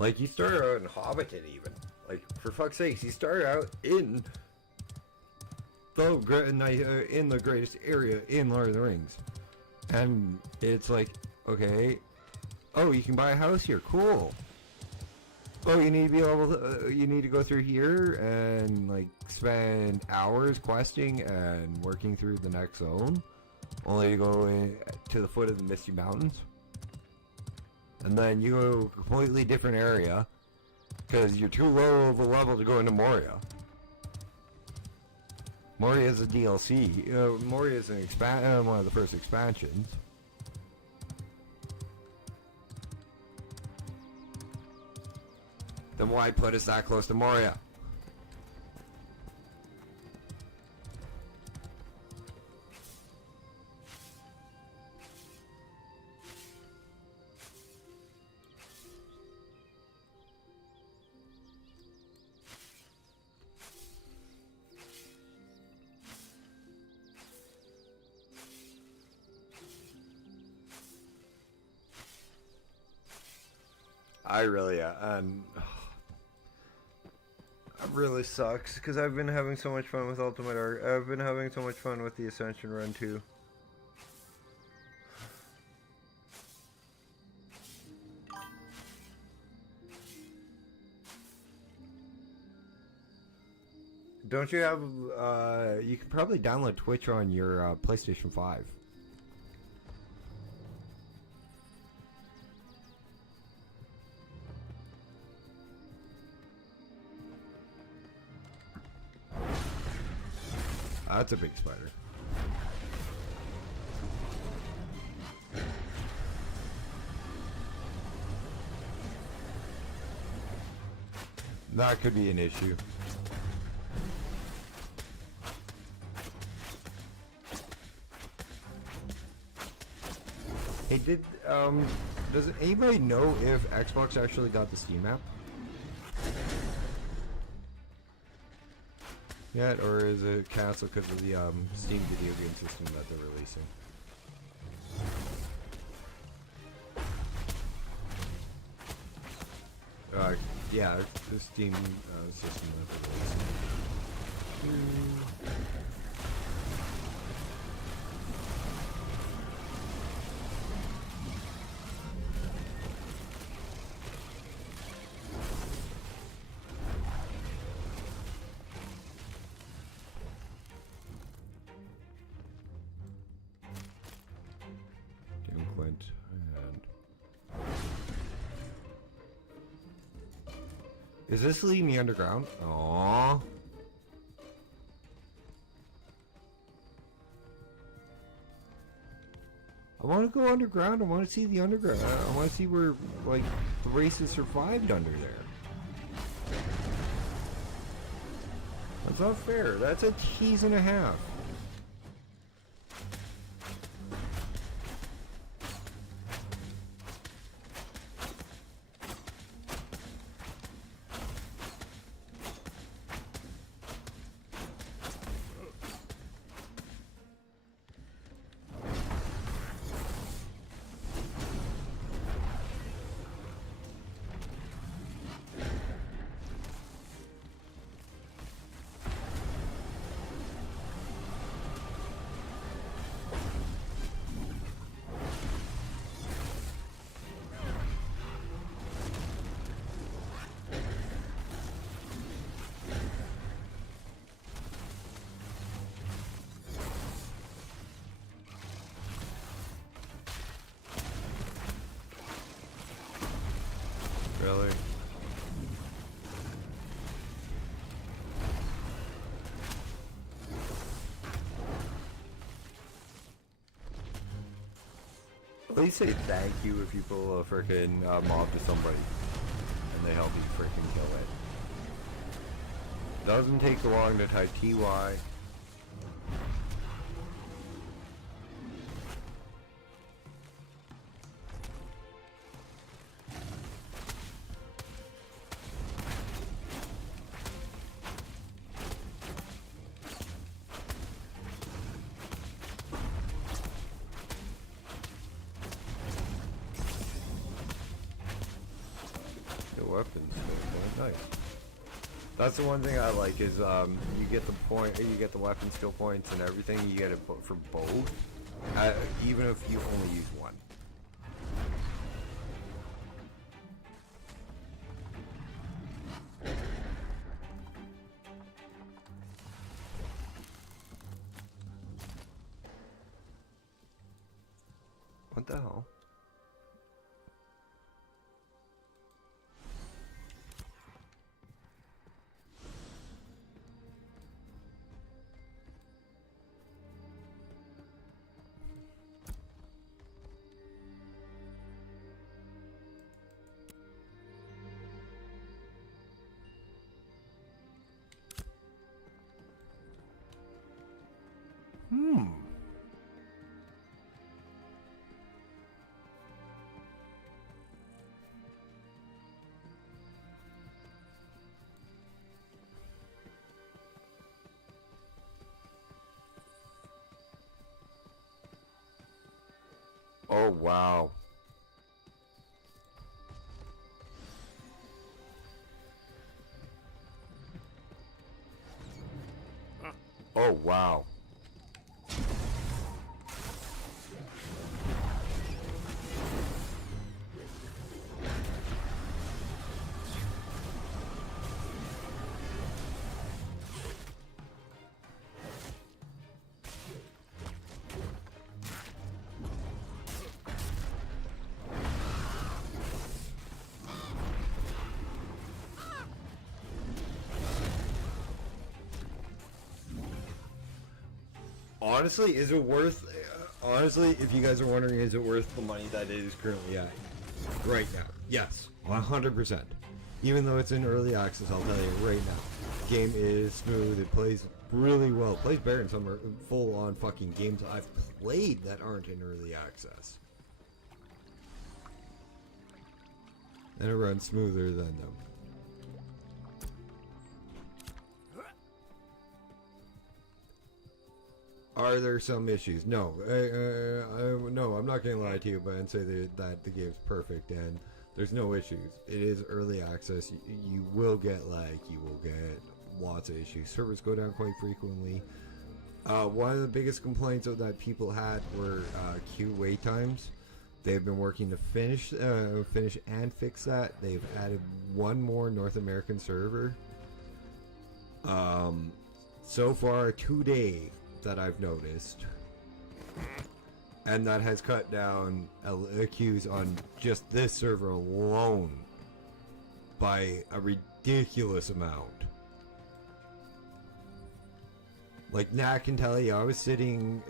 Like, you started out in Hobbiton, even. Like, for fuck's sakes, you started out in the greatest area in Lord of the Rings. And it's like, okay, oh, you can buy a house here, cool. Oh, you need to be able to, you need to go through here and, like, spend hours questing and working through the next zone, only to go to the foot of the Misty Mountains. And then you go to a completely different area because you're too low of a level to go into Moria. Moria is a DLC. Moria is an one of the first expansions. Then why put us that close to Moria? I really, it really sucks because I've been having so much fun with Ultimate Arc. I've been having so much fun with the Ascension run too. Don't you have, you can probably download Twitch on your PlayStation 5. That's a big spider. That could be an issue. Hey, does anybody know if Xbox actually got the Steam app yet, or is it canceled because of the Steam video game system that they're releasing? Yeah, the Steam system that they're releasing. Is this leading me underground? Aww. I want to go underground. I want to see the underground. I want to see where, like, the race is survived under there. That's not fair. That's a tease and a half. Really? At least say thank you if you pull a freaking mob to somebody and they help you freaking kill it. Doesn't take long to type TY. Weapons, nice. That's the one thing I like is you get the weapon skill points and everything. You get it for both, even if you only use one. What the hell? Oh, wow. Oh, wow. Honestly, is it worth... honestly, if you guys are wondering, is it worth the money that it is currently at? Right now. Yes. 100%. Even though it's in early access, I'll tell you right now. Game is smooth. It plays really well. It plays better than some full-on fucking games I've played that aren't in early access. And it runs smoother than them. Are there some issues? No. No, I'm not going to lie to you and say that the game's perfect and there's no issues. It is early access. You will get lag. You will get lots of issues. Servers go down quite frequently. One of the biggest complaints that people had were queue wait times. They've been working to finish and fix that. They've added one more North American server. So far today that I've noticed, and that has cut down queues on just this server alone by a ridiculous amount. Like, Nat can tell you, I was sitting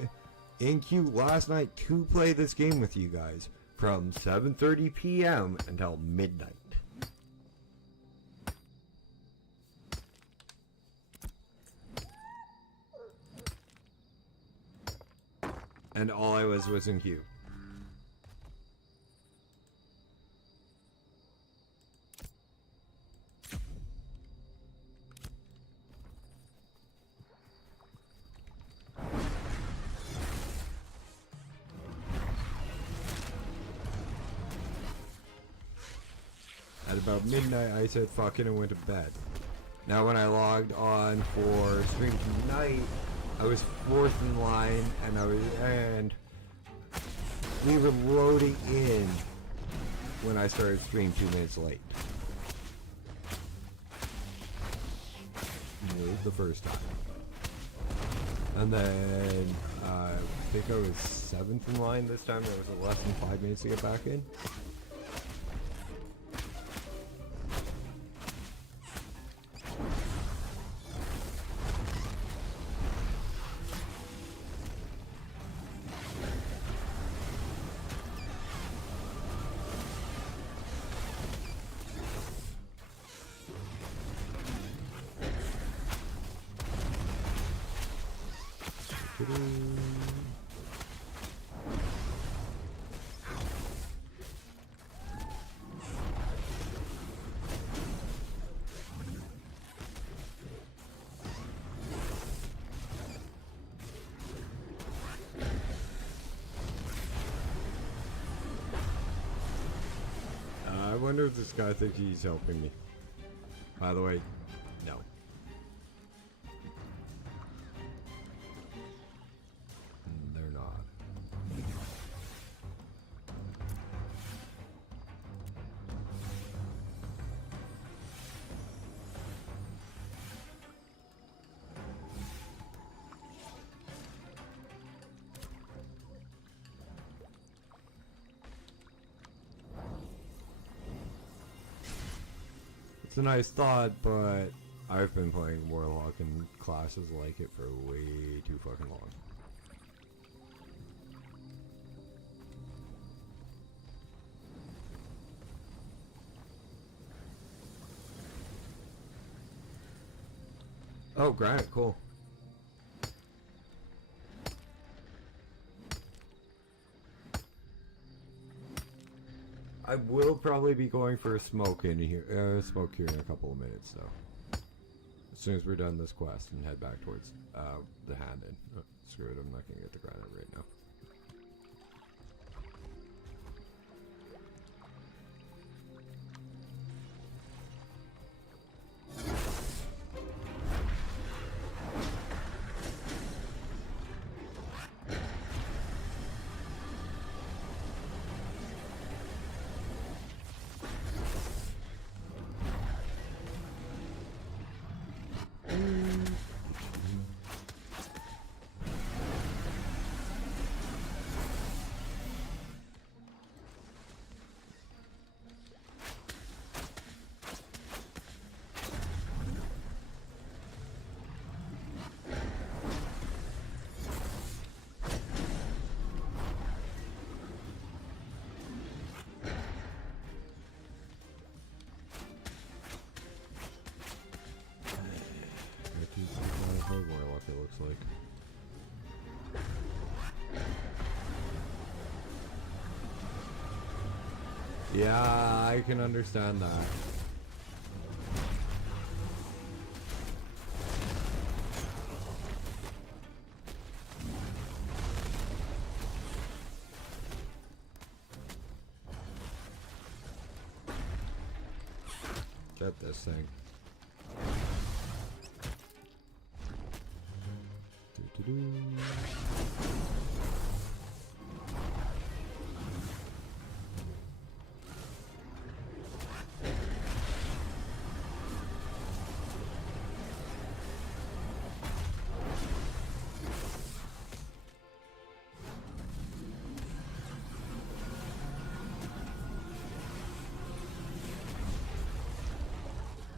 in queue last night to play this game with you guys from 7:30 p.m. until midnight. And all I was in queue. At about midnight, I said fuck it and went to bed. Now when I logged on for stream tonight, I was fourth in line, and we were loading in when I started stream 2 minutes late. It was the first time. And then I think I was 7th in line this time. It was less than 5 minutes to get back in. I wonder if this guy thinks he's helping me. By the way, no. They're not. It's a nice thought, but I've been playing Warlock and classes like it for way too fucking long. Oh, granite, cool. I will probably be going for a smoke in here. Smoke here in a couple of minutes, though. As soon as we're done this quest and head back towards the hand in. Oh, screw it, I'm not gonna get the granite right now. Warlock, it looks like. Yeah, I can understand that. Get this thing.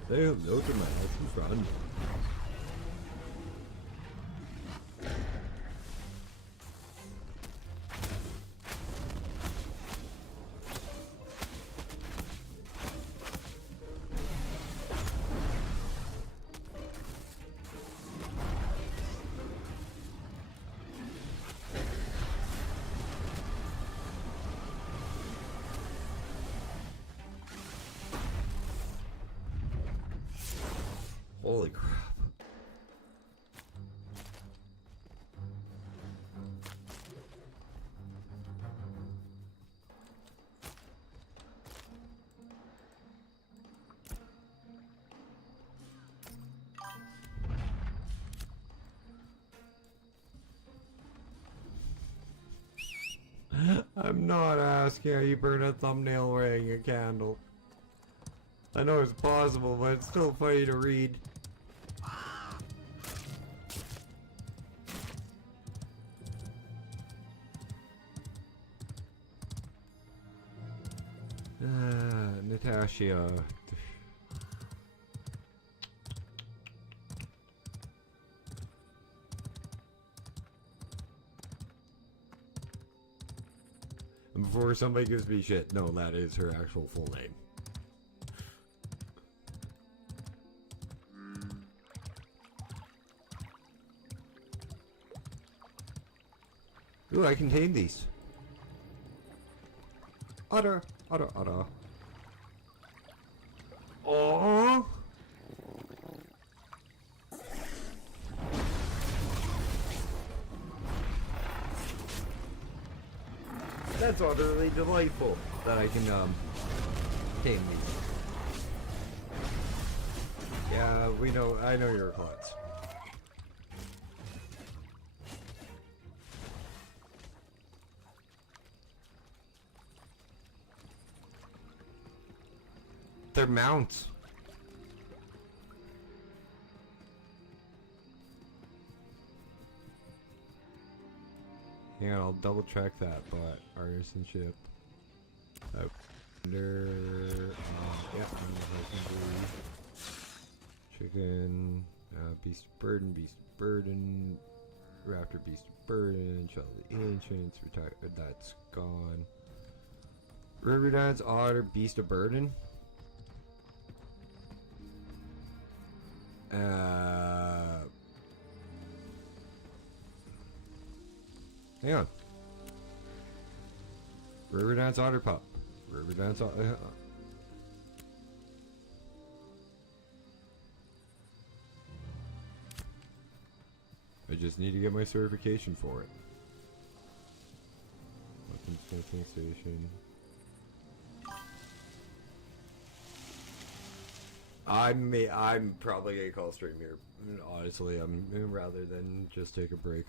They have no demands, run. Holy crap. I'm not asking how you burn a thumbnail wearing a candle. I know it's possible, but it's still funny to read. Natasha. And before somebody gives me shit, no, that is her actual full name. Ooh, I can tame these. Otter, otter, otter. Oh. That's utterly delightful that I can tame these. Yeah, we know. I know your replies. They're mounts. Hang on, I'll double check that, but artisanship. Under, yeah, chicken, beast of burden, raptor beast of burden, shell of the ancients, retire, that's gone. River dance, otter, beast of burden. Hang on. River dance, otter pup. River dance, I just need to get my certification for it. Weapons smithing station. I'm probably gonna call stream here. Honestly, rather than just take a break.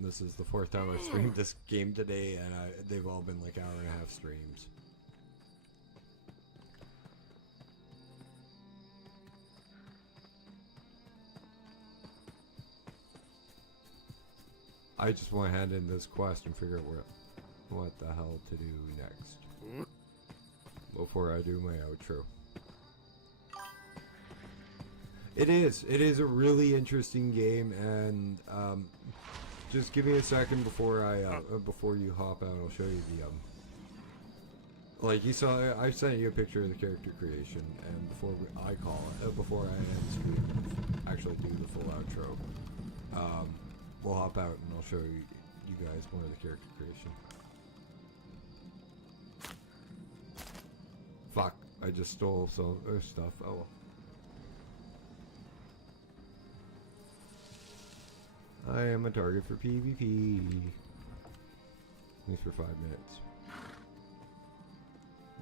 This is the 4th time I've streamed this game today, and they've all been like hour and a half streams. I just want to hand in this quest and figure out what the hell to do next before I do my outro. It is a really interesting game, and just give me a second before before you hop out. I'll show you the like you saw. I sent you a picture of the character creation, and before before I end stream, actually do the full outro. We'll hop out and I'll show you guys more of the character creation. Fuck! I just stole some stuff. Oh well. I am a target for PvP. At least for 5 minutes.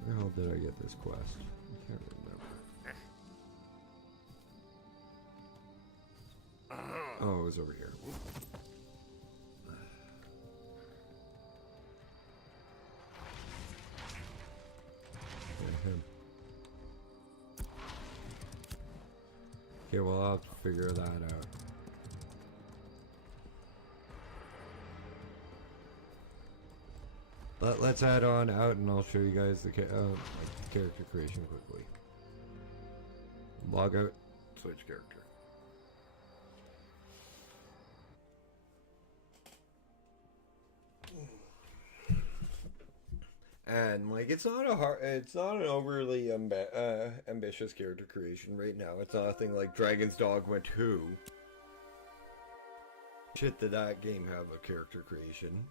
Where the hell did I get this quest? I can't remember. Oh, it was over here. Yeah, him. Okay, well I'll have to figure that out. But let's head on out and I'll show you guys the character creation quickly. Log out, switch character. And like it's not an overly ambitious character creation right now. It's nothing like Dragon's Dogma 2. Shit, did that game have a character creation?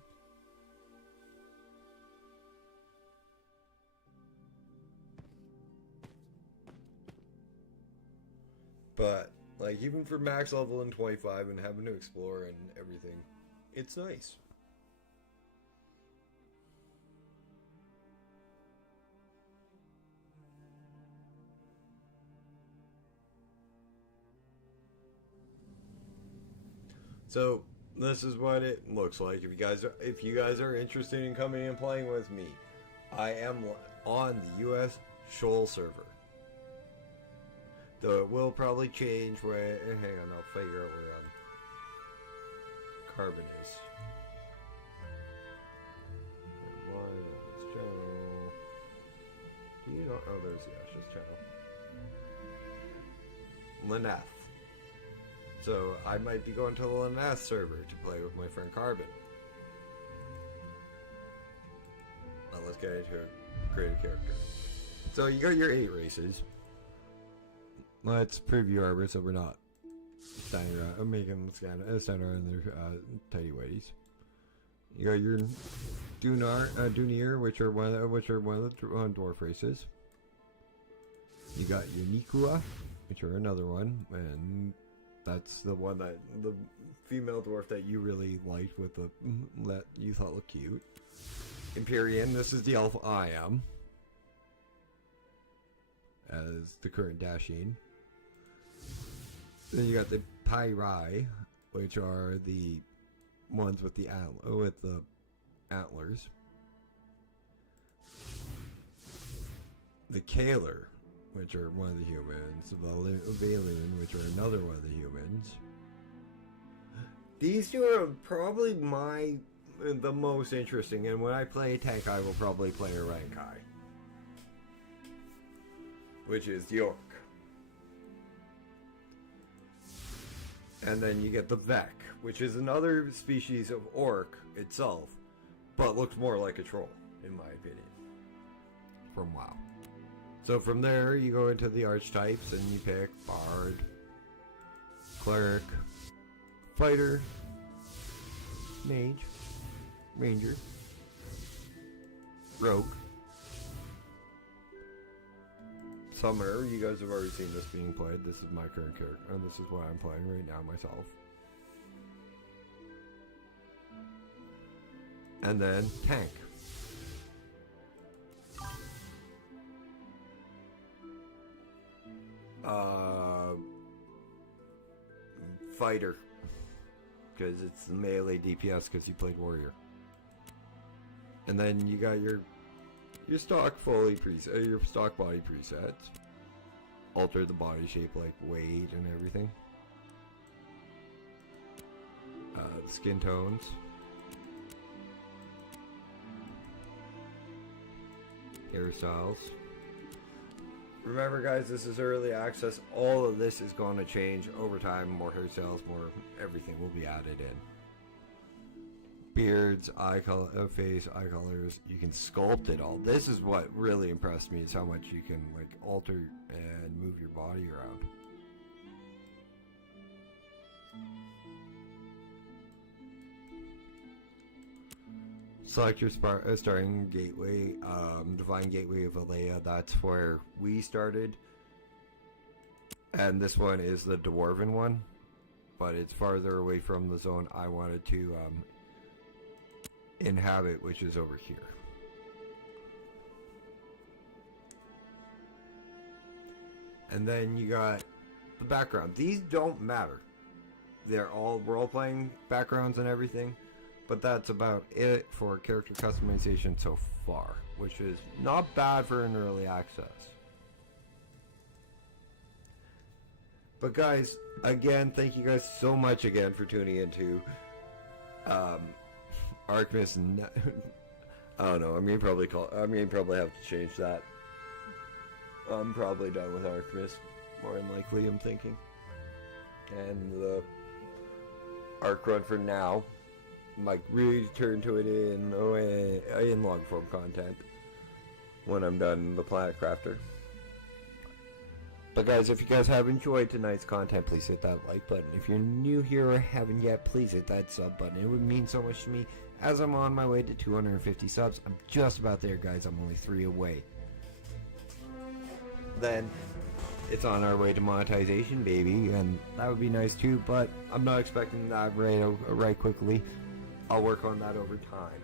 But, like, even for max level in 25 and having to explore and everything, it's nice. So, this is what it looks like. If you guys are interested in coming and playing with me, I am on the US Shoal server. Though it will probably change where... Hang on, I'll figure out where Carbon is. Do you know... Oh, there's the Ashes channel. Lineth. So, I might be going to the Lineth server to play with my friend Carbon. Now let's get into create a character. So, you got your 8 races. Let's preview our so we're not standing around, making them stand around in their tidy whities. You got your Dunir, which are one of the dwarf races. You got your Nikua, which are another one, and that's the one that the female dwarf that you really liked with the that you thought looked cute. Empyrean, this is the elf I am, as the current Dasheen. Then you got the Pyrai, which are the ones with the antlers. The Kaler, which are one of the humans. The Valen, which are another one of the humans. These two are probably the most interesting, and when I play tank, I will probably play a Rankai, which is the Orc. And then you get the Vek, which is another species of Orc itself, but looks more like a troll, in my opinion, from WoW. So from there, you go into the archetypes, and you pick Bard, Cleric, Fighter, Mage, Ranger, Rogue, Summoner. You guys have already seen this being played. This is my current character, and this is what I'm playing right now myself. And then Tank. Fighter, because it's the melee DPS because you played Warrior. And then you got your stock preset, your stock body presets. Alter the body shape like weight and everything. Skin tones. Hairstyles. Remember guys, this is early access. All of this is going to change over time. More hairstyles, more everything will be added in. Beards, eye color, face, eye colors. You can sculpt it all. This is what really impressed me, is how much you can like alter and move your body around. Select your starting gateway, Divine Gateway of Alea. That's where we started, and this one is the Dwarven one, but it's farther away from the zone I wanted to inhabit, which is over here. And then you got the background. These don't matter. They're all role-playing backgrounds and everything. But that's about it for character customization so far, which is not bad for an early access. But guys, again, thank you guys so much again for tuning into Arkmas. And I don't know. I mean, probably have to change that. I'm probably done with Arkmas, more than likely. I'm thinking, and the Ark run for now. Might return to it in long form content when I'm done the Planet Crafter. But guys, if you guys have enjoyed tonight's content, please hit that like button. If you're new here or haven't yet, please hit that sub button. It would mean so much to me, as I'm on my way to 250 subs. I'm just about there, guys. I'm only 3 away. Then it's on our way to monetization, baby, and that would be nice too, but I'm not expecting that right quickly. I'll work on that over time.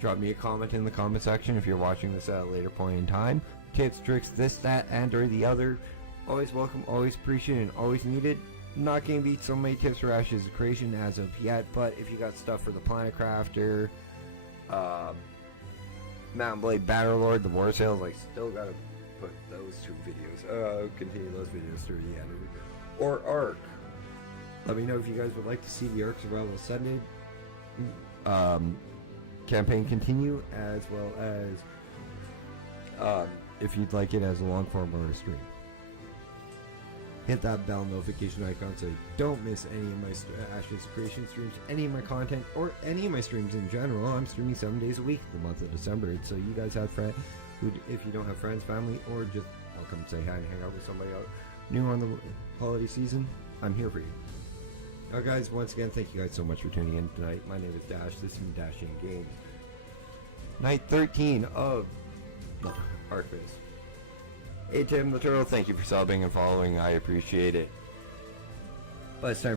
Drop me a comment in the comment section if you're watching this at a later point in time. Tips, tricks, this, that, and or the other. Always welcome, always appreciated, and always needed. Not gonna beat so many tips for Ashes of Creation as of yet, but if you got stuff for the Planet Crafter, Mountain Blade Battlelord, the War Sales, I still gotta put those 2 videos, continue those videos through the editor. Or Ark. Let me know if you guys would like to see the Ark Survival Ascended campaign continue, as well as if you'd like it as a long form or a stream. Hit that bell notification icon so you don't miss any of my Ashes of Creation streams, any of my content, or any of my streams in general. I'm streaming 7 days a week the month of December, so you guys have friends who, if you don't have friends, family, or just I'll come say hi and hang out with somebody new on the holiday season, I'm here for you. Guys, once again, thank you guys so much for tuning in tonight. My name is Dash. This is Dash in Games. Night 13 of Arkmas. Hey, Tim the Turtle, thank you for subbing and following. I appreciate it. But it's time